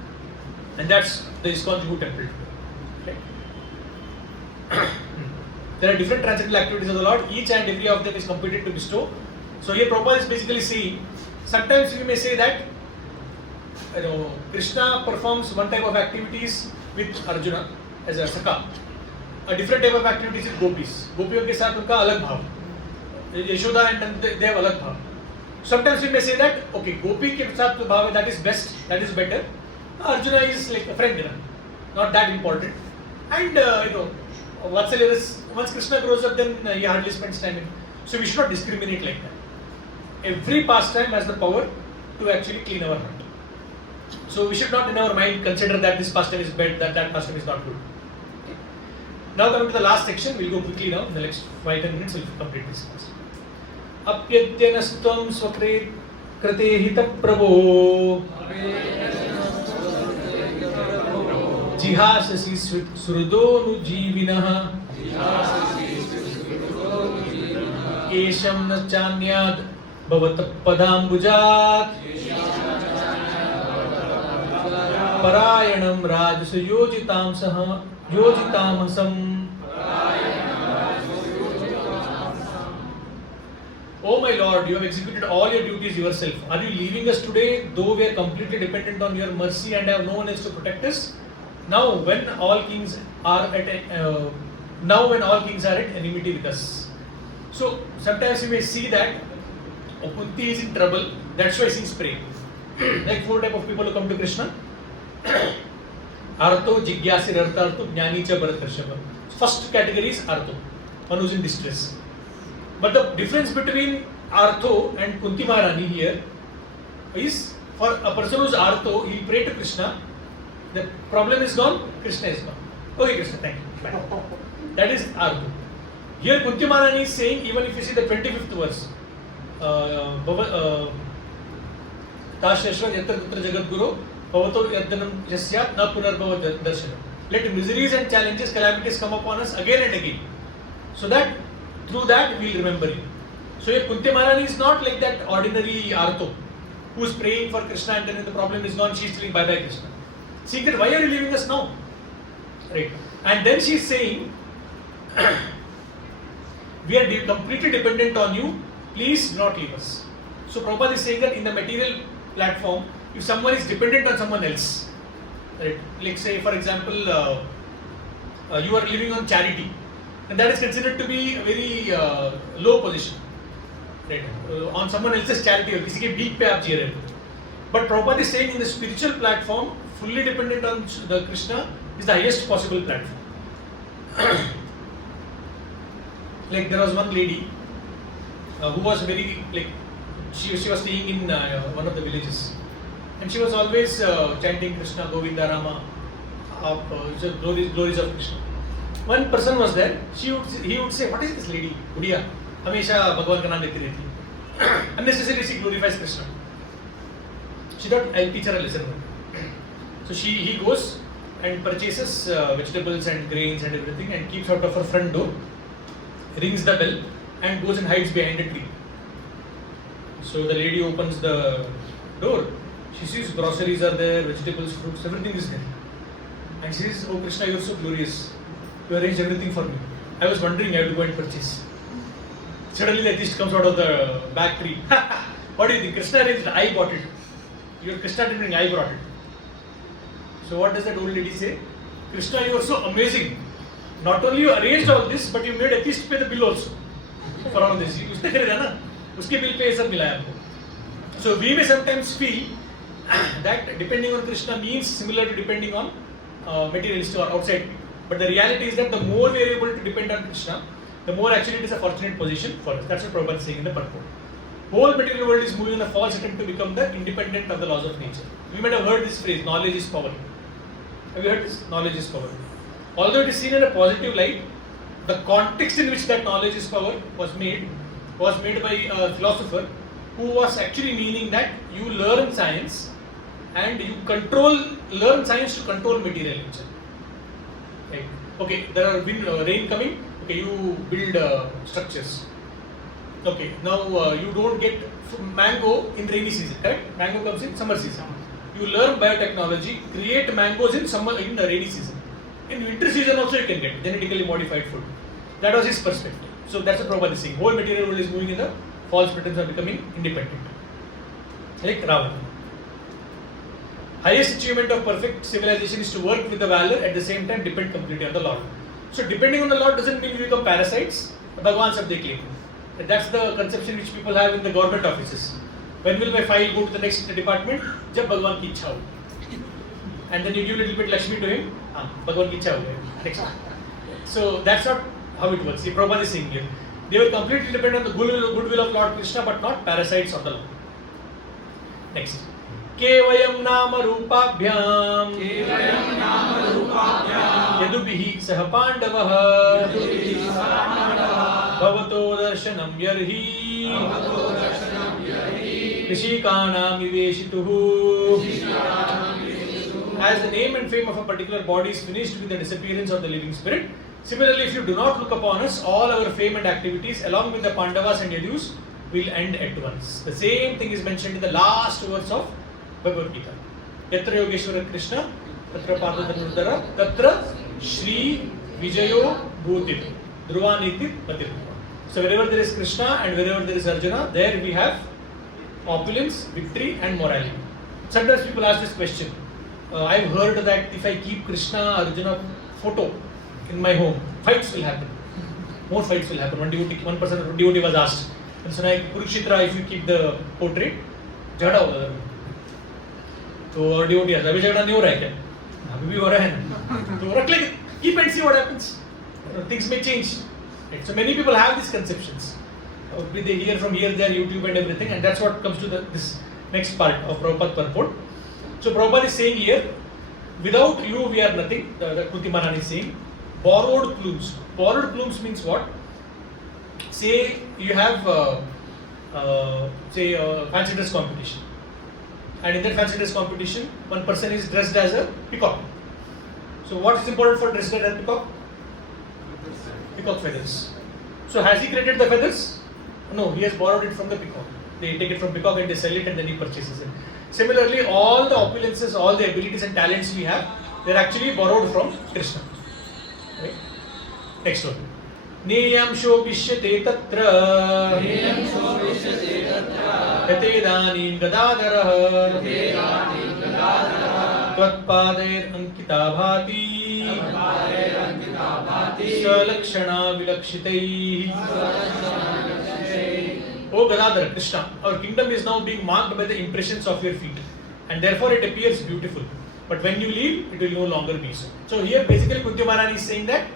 And that's the ISKCON Juhu temple. Right? There are different transcendental activities of the Lord, each and every of them is competent to bestow. So here Prabhupada is basically saying, sometimes we may say that Krishna performs one type of activities with Arjuna as a Sakha. A different type of activities with Gopis. Gopiyon ke saath unka alag bhav. Yashoda and they have alag bhav. Sometimes we may say that, okay, Gopi ke saath bhav, that is best, that is better. Arjuna is like a friend, not that important. And Vatsalya is, once Krishna grows up, then he hardly spends time in. So we should not discriminate like that. Every pastime has the power to actually clean our heart. So we should not in our mind consider that this pastime is bad, that pastime is not good. Okay. Now coming to the last section, we'll go quickly now. In the next 5-10 minutes, we'll complete this class. Apyadyanastvam swakre krate hita prabho jihasasi surudonu jivinah esham na chanyad bhavat padambujat parayanam rajasa yojitamsam. Oh my Lord, you have executed all your duties yourself. Are you leaving us today, though we are completely dependent on your mercy and have no one else to protect us? Now, when all kings are at enmity with us. So sometimes you may see that Kunti is in trouble. That's why she's praying. Like 4 type of people who come to Krishna. Artho, Jigyasir, Arthartho, Jnani cha Bharat. First category is Artho, one who is in distress. But the difference between Artho and Kunti Maharani here is, for a person who is Artho, he will pray to Krishna, the problem is gone, Krishna is gone. Okay Krishna, thank you, bye. That is Artho. Here Kunti Maharani is saying, even if you see the 25th verse, Tashashwa Yatra Putra Jagat Guru, Bhavato Yaddanam Yasyat Na Punarbhava Darshanam. Let miseries and challenges, calamities come upon us again and again. So that through that we will remember you. So here Kunti Maharani is not like that ordinary Artho who is praying for Krishna and then when the problem is gone, she is telling bye bye Krishna. Seeing that, why are you leaving us now? Right. And then she is saying, we are completely dependent on you, please do not leave us. So Prabhupada is saying that in the material platform, if someone is dependent on someone else, right? Like say for example, you are living on charity, and that is considered to be a very low position, right? On someone else's charity, or किसी के भीख पे आप जी रहे हो. But Prabhupada is saying in the spiritual platform, fully dependent on the Krishna is the highest possible platform. Like there was one lady who was very like she was staying in one of the villages, and she was always chanting Krishna, Govinda, Rama, glories of Krishna. One person was there. He would say, "What is this lady? Budiya. हमेशा भगवान का नाम लेती रहती है." Unnecessarily she glorifies Krishna. She thought, "I'll teach her a lesson." So he goes and purchases vegetables and grains and everything and keeps out of her front door, rings the bell, and goes and hides behind a tree. So the lady opens the door. She sees groceries are there, vegetables, fruits, everything is there. And she says, "Oh Krishna, you are so glorious. You arranged everything for me. I was wondering I have to go and purchase." Suddenly the atheist comes out of the back tree. "What do you think? Krishna arranged, I bought it. Your Krishna didn't bring, I brought it." So what does that old lady say? "Krishna, you are so amazing. Not only you arranged all this, but you made atheist pay the bill also for all this. उसने खरीदा ना, उसके bill पे ये सब मिला है आपको." So we may sometimes feel that depending on Krishna means similar to depending on materialist or outside. But the reality is that the more we are able to depend on Krishna, the more actually it is a fortunate position for us. That's what Prabhupada is saying in the purport. Whole material world is moving in a false attempt to become the independent of the laws of nature. You might have heard this phrase, knowledge is power. Have you heard this? Knowledge is power. Although it is seen in a positive light, the context in which that knowledge is power was made by a philosopher who was actually meaning that you learn science and you learn science to control material nature. Right? Okay, there are rain coming. Okay, you build structures. Okay, now you don't get mango in rainy season, correct? Mango comes in summer season. You learn biotechnology, create mangoes in the rainy season. In winter season also you can get genetically modified food. That was his perspective. So that's what Prabhupada is saying. Whole material world is moving in the false pretense of becoming independent. Like Ravana. Highest achievement of perfect civilization is to work with the valor, at the same time depend completely on the Lord. So depending on the Lord doesn't mean we become parasites. Bhagwan sab dekh le. That's the conception which people have in the government offices. When will my file go to the next department? Jab Bhagwan ki ichha ho. And then you give a little bit Lakshmi to him. Bhagwan ki ichha ho gaya. Next. So that's not how it works. Prabhupada is saying here. They were completely dependent on the goodwill of Lord Krishna, but not parasites of the Lord. Next. केवयं नाम रूपाभ्याम यदुभिः सह पांडवः भवतो दर्शनं यर्हि ऋषिकाणां विवेशितुः. As the name and fame of a particular body is finished with the disappearance of the living spirit, similarly, if you do not look upon us, all our fame and activities, along with the Pandavas and Yadus, will end at once. The same thing is mentioned in the last verse of Bhagavad Gita. Yatra Yogeshwara Krishna, Tatra Pardadanurdara, Tatra Shri Vijayo Bhutit, Dhruvaniti Patir. So wherever there is Krishna and wherever there is Arjuna, there we have opulence, victory and morality. Sometimes people ask this question. I've heard that if I keep Krishna Arjuna photo in my home, fights will happen. More fights will happen. One devotee was asked, and so like Kurukshetra, if you keep the portrait, झगड़ा होगा. तो devotee asked, अभी झगड़ा नहीं हो रहा है क्या? अभी भी हो रहा है ना. तो रख ले, keep and see what happens. Things may change. Right? So many people have these conceptions. They hear from here, there, YouTube and everything, and that's what comes to this next part of Prabhupada purport. So Prabhupada is saying here, without you we are nothing. The Kunti Maharani is saying, borrowed plumes. Borrowed plumes means what? Say you have fancy dress competition, and in that fancy dress competition, one person is dressed as a peacock. So what is important for dressed as a peacock? Peacock feathers. So has he created the feathers? No, he has borrowed it from the peacock. They take it from peacock and they sell it and then he purchases it. Similarly, all the opulences, all the abilities and talents we have, they are actually borrowed from Krishna. Right? Next one. Niyamsho vishyate tatra yatedanim gadadaraha tvatpadair ankita bhati salakshana vilakshitaihi. O Gadadhara, Krishna, our kingdom is now being marked by the impressions of your feet, and therefore it appears beautiful. But when you leave, it will no longer be so. So here basically Kunti Maharani is saying that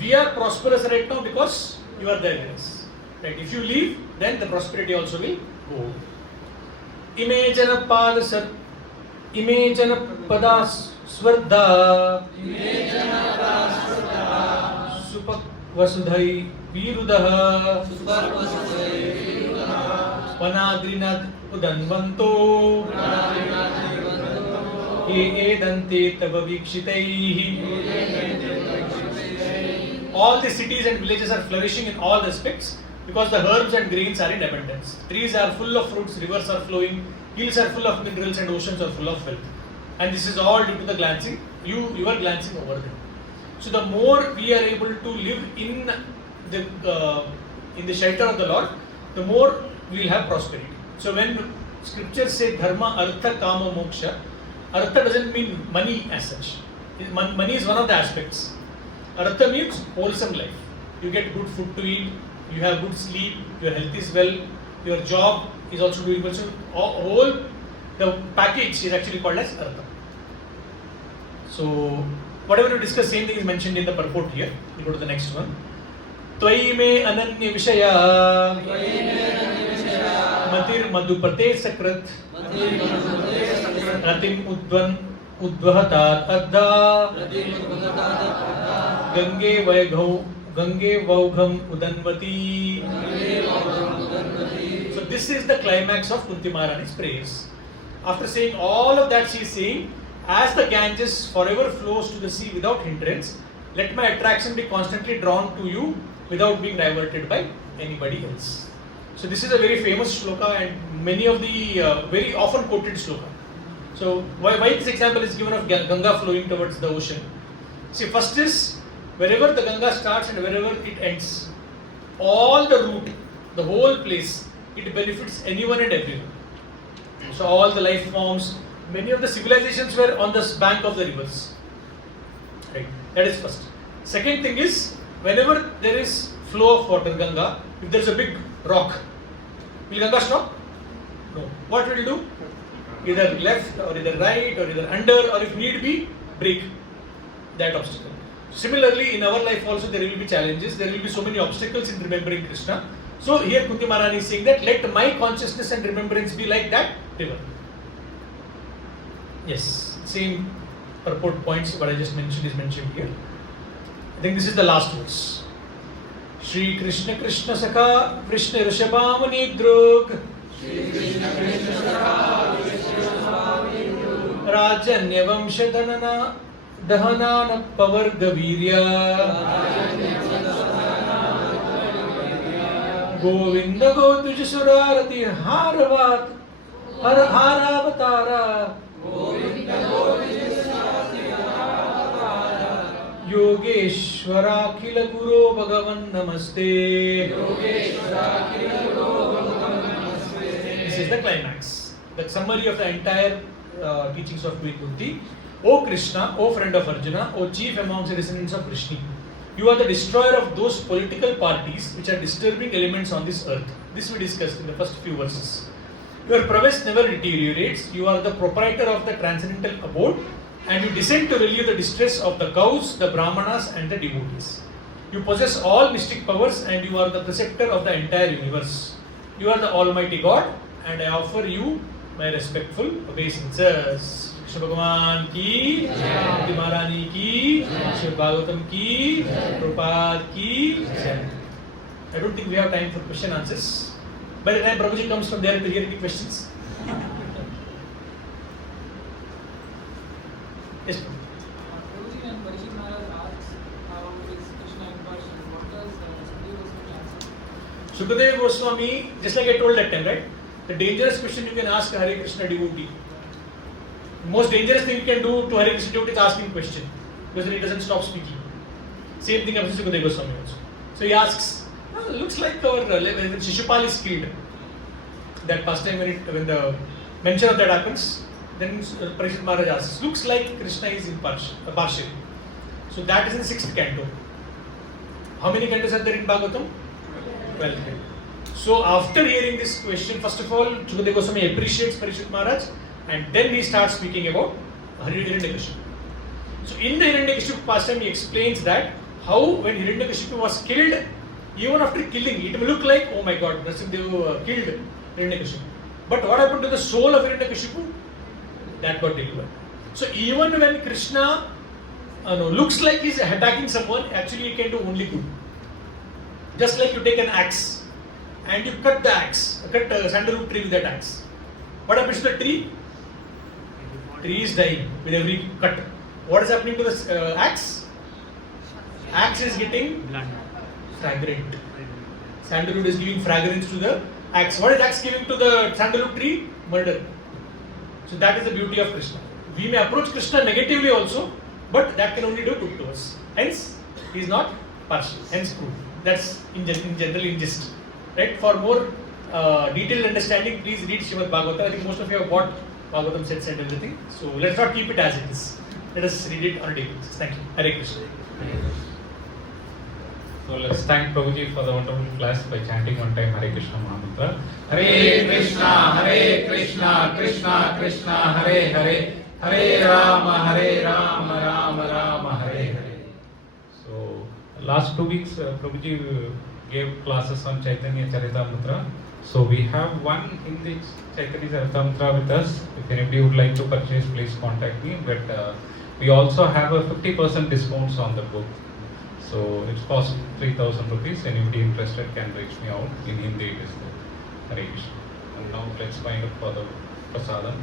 we are prosperous right now because you are there with us. Right? If you leave, then the prosperity also will go. Imejana pada इमे जनपदा स्वर्धा सुपक्वसुधै वीरुदः वनाद्रिनाथ उदन्वन्तो ये एदन्ते तव वीक्षितैः. All the cities and villages are flourishing in all aspects because the herbs and grains are in abundance. Trees are full of fruits, rivers are flowing, hills are full of minerals, and oceans are full of wealth. And this is all due to the glancing. You are glancing over them. So the more we are able to live in the shelter of the Lord, the more we will have prosperity. So when scriptures say dharma, artha, kama, moksha, artha doesn't mean money as such. Money is one of the aspects. Artha means wholesome life. You get good food to eat, you have good sleep, your health is well, your job is also doing well. So whole the package is actually called as artha. So whatever we discuss, same thing is mentioned in the purport here. We go to the next one. Tvai me ananya vishaya matir madhupate sakrat ratim udvahatat adda gange vaugham udanvati. So this is the climax of Kunti Maharani's prayers. After saying all of that, she is saying, as the Ganges forever flows to the sea without hindrance, let my attraction be constantly drawn to you without being diverted by anybody else. So this is a very famous shloka and many of the very often quoted shloka. So why this example is given of Ganga flowing towards the ocean? See, first is wherever the Ganga starts and wherever it ends, all the route, the whole place, it benefits anyone and everyone. So all the life forms, many of the civilizations were on this bank of the rivers. Right. That is first. Second thing is, whenever there is flow of water, Ganga, if there is a big rock, will Ganga stop? No. What will it do? Either left or either right or either under, or if need be, break that obstacle. Similarly, in our life also there will be challenges, there will be so many obstacles in remembering Krishna. So here Kunti Maharani is saying that let my consciousness and remembrance be like that river. Yes, same purport points what I just mentioned is mentioned here. I think this is the last verse. Shri Krishna Krishna Sakha Krishna Rishabhamani Drug Rajanya Vamsha Dhanana Pavarga Virya Govinda Gotuja Surarati Haravat Haravatara Yogeshwara Khila Guru Bhagavan Namaste. This is the climax, the summary of the entire teachings of Queen Kunti. O Krishna, O friend of Arjuna, O chief amongst the descendants of Vrishni, you are the destroyer of those political parties which are disturbing elements on this earth. This we discussed in the first few verses. Your prowess never deteriorates. You are the proprietor of the transcendental abode, and you descend to relieve the distress of the cows, the brahmanas, and the devotees. You possess all mystic powers, and you are the preceptor of the entire universe. You are the Almighty God, and I offer you my respectful obeisances. Krishna Bhagavan ki, Kunti Maharani ki, Srimad Bhagavatam ki, Prabhupada ki. I don't think we have time for question answers. By the time Prabhuji comes from there to hear any questions. Yes, Prabhuji, when Parishit Maharaj asks how is Krishna impartial, what does Sukadeva Goswami answer? Sukadeva Goswami, just like I told that time, right? The dangerous question you can ask a Hare Krishna devotee. The most dangerous thing you can do to Hare Krishna devotee is asking question, because then he doesn't stop speaking. Same thing happens to Sukadeva Goswami also. So he asks, looks like our when Shishupal is killed. That past time when the mention of that happens, then Parishit Maharaj asks, looks like Krishna is partial. So that is in 6th canto. How many cantos are there in Bhagavatam? 12. So after hearing this question, first of all, Sukadeva Goswami appreciates Parishit Maharaj, and then he starts speaking about Hiranyakashipu. So in the Hiranyakashipu pastime, he explains that how when Hiranyakashipu was killed, even after killing, it may look like, oh my God, Narasimha killed Hiranyakashipu. But what happened to the soul of Hiranyakashipu? that got delivered. So even when Krishna looks like he's attacking someone, actually he can do only good. Just like you take an axe and you cut a sandalwood tree with that axe. What happens to the tree? Tree is dying with every cut. What is happening to the axe? Axe is getting fragrant. Sandalwood is giving fragrance to the axe. What is axe giving to the sandalwood tree? Murder. So that is the beauty of Krishna. We may approach Krishna negatively also, but that can only do good to us. Hence, he is not partial. Hence, proof. That's in general in gist. Right? For more detailed understanding, please read Srimad Bhagavatam. I think most of you have bought Bhagavatam sets and everything. So let's not keep it as it is. Let us read it on a daily basis. Thank you. Hare Krishna. So let's thank Prabhuji for the wonderful class by chanting one time Hare Krishna Mahamantra. Hare Krishna, Krishna Krishna, Hare Hare, Hare Rama, Rama Hare Hare. So last 2 weeks Prabhuji gave classes on Chaitanya Charitamrita. So we have one in the Chaitanya Charitamrita with us. If anybody would like to purchase, please contact me. But we also have a 50% discounts on the book. So it's cost 3,000 rupees. Anybody interested can reach me out. In Hindi it is there. Hare Krishna. And now let's find up for the prasadam.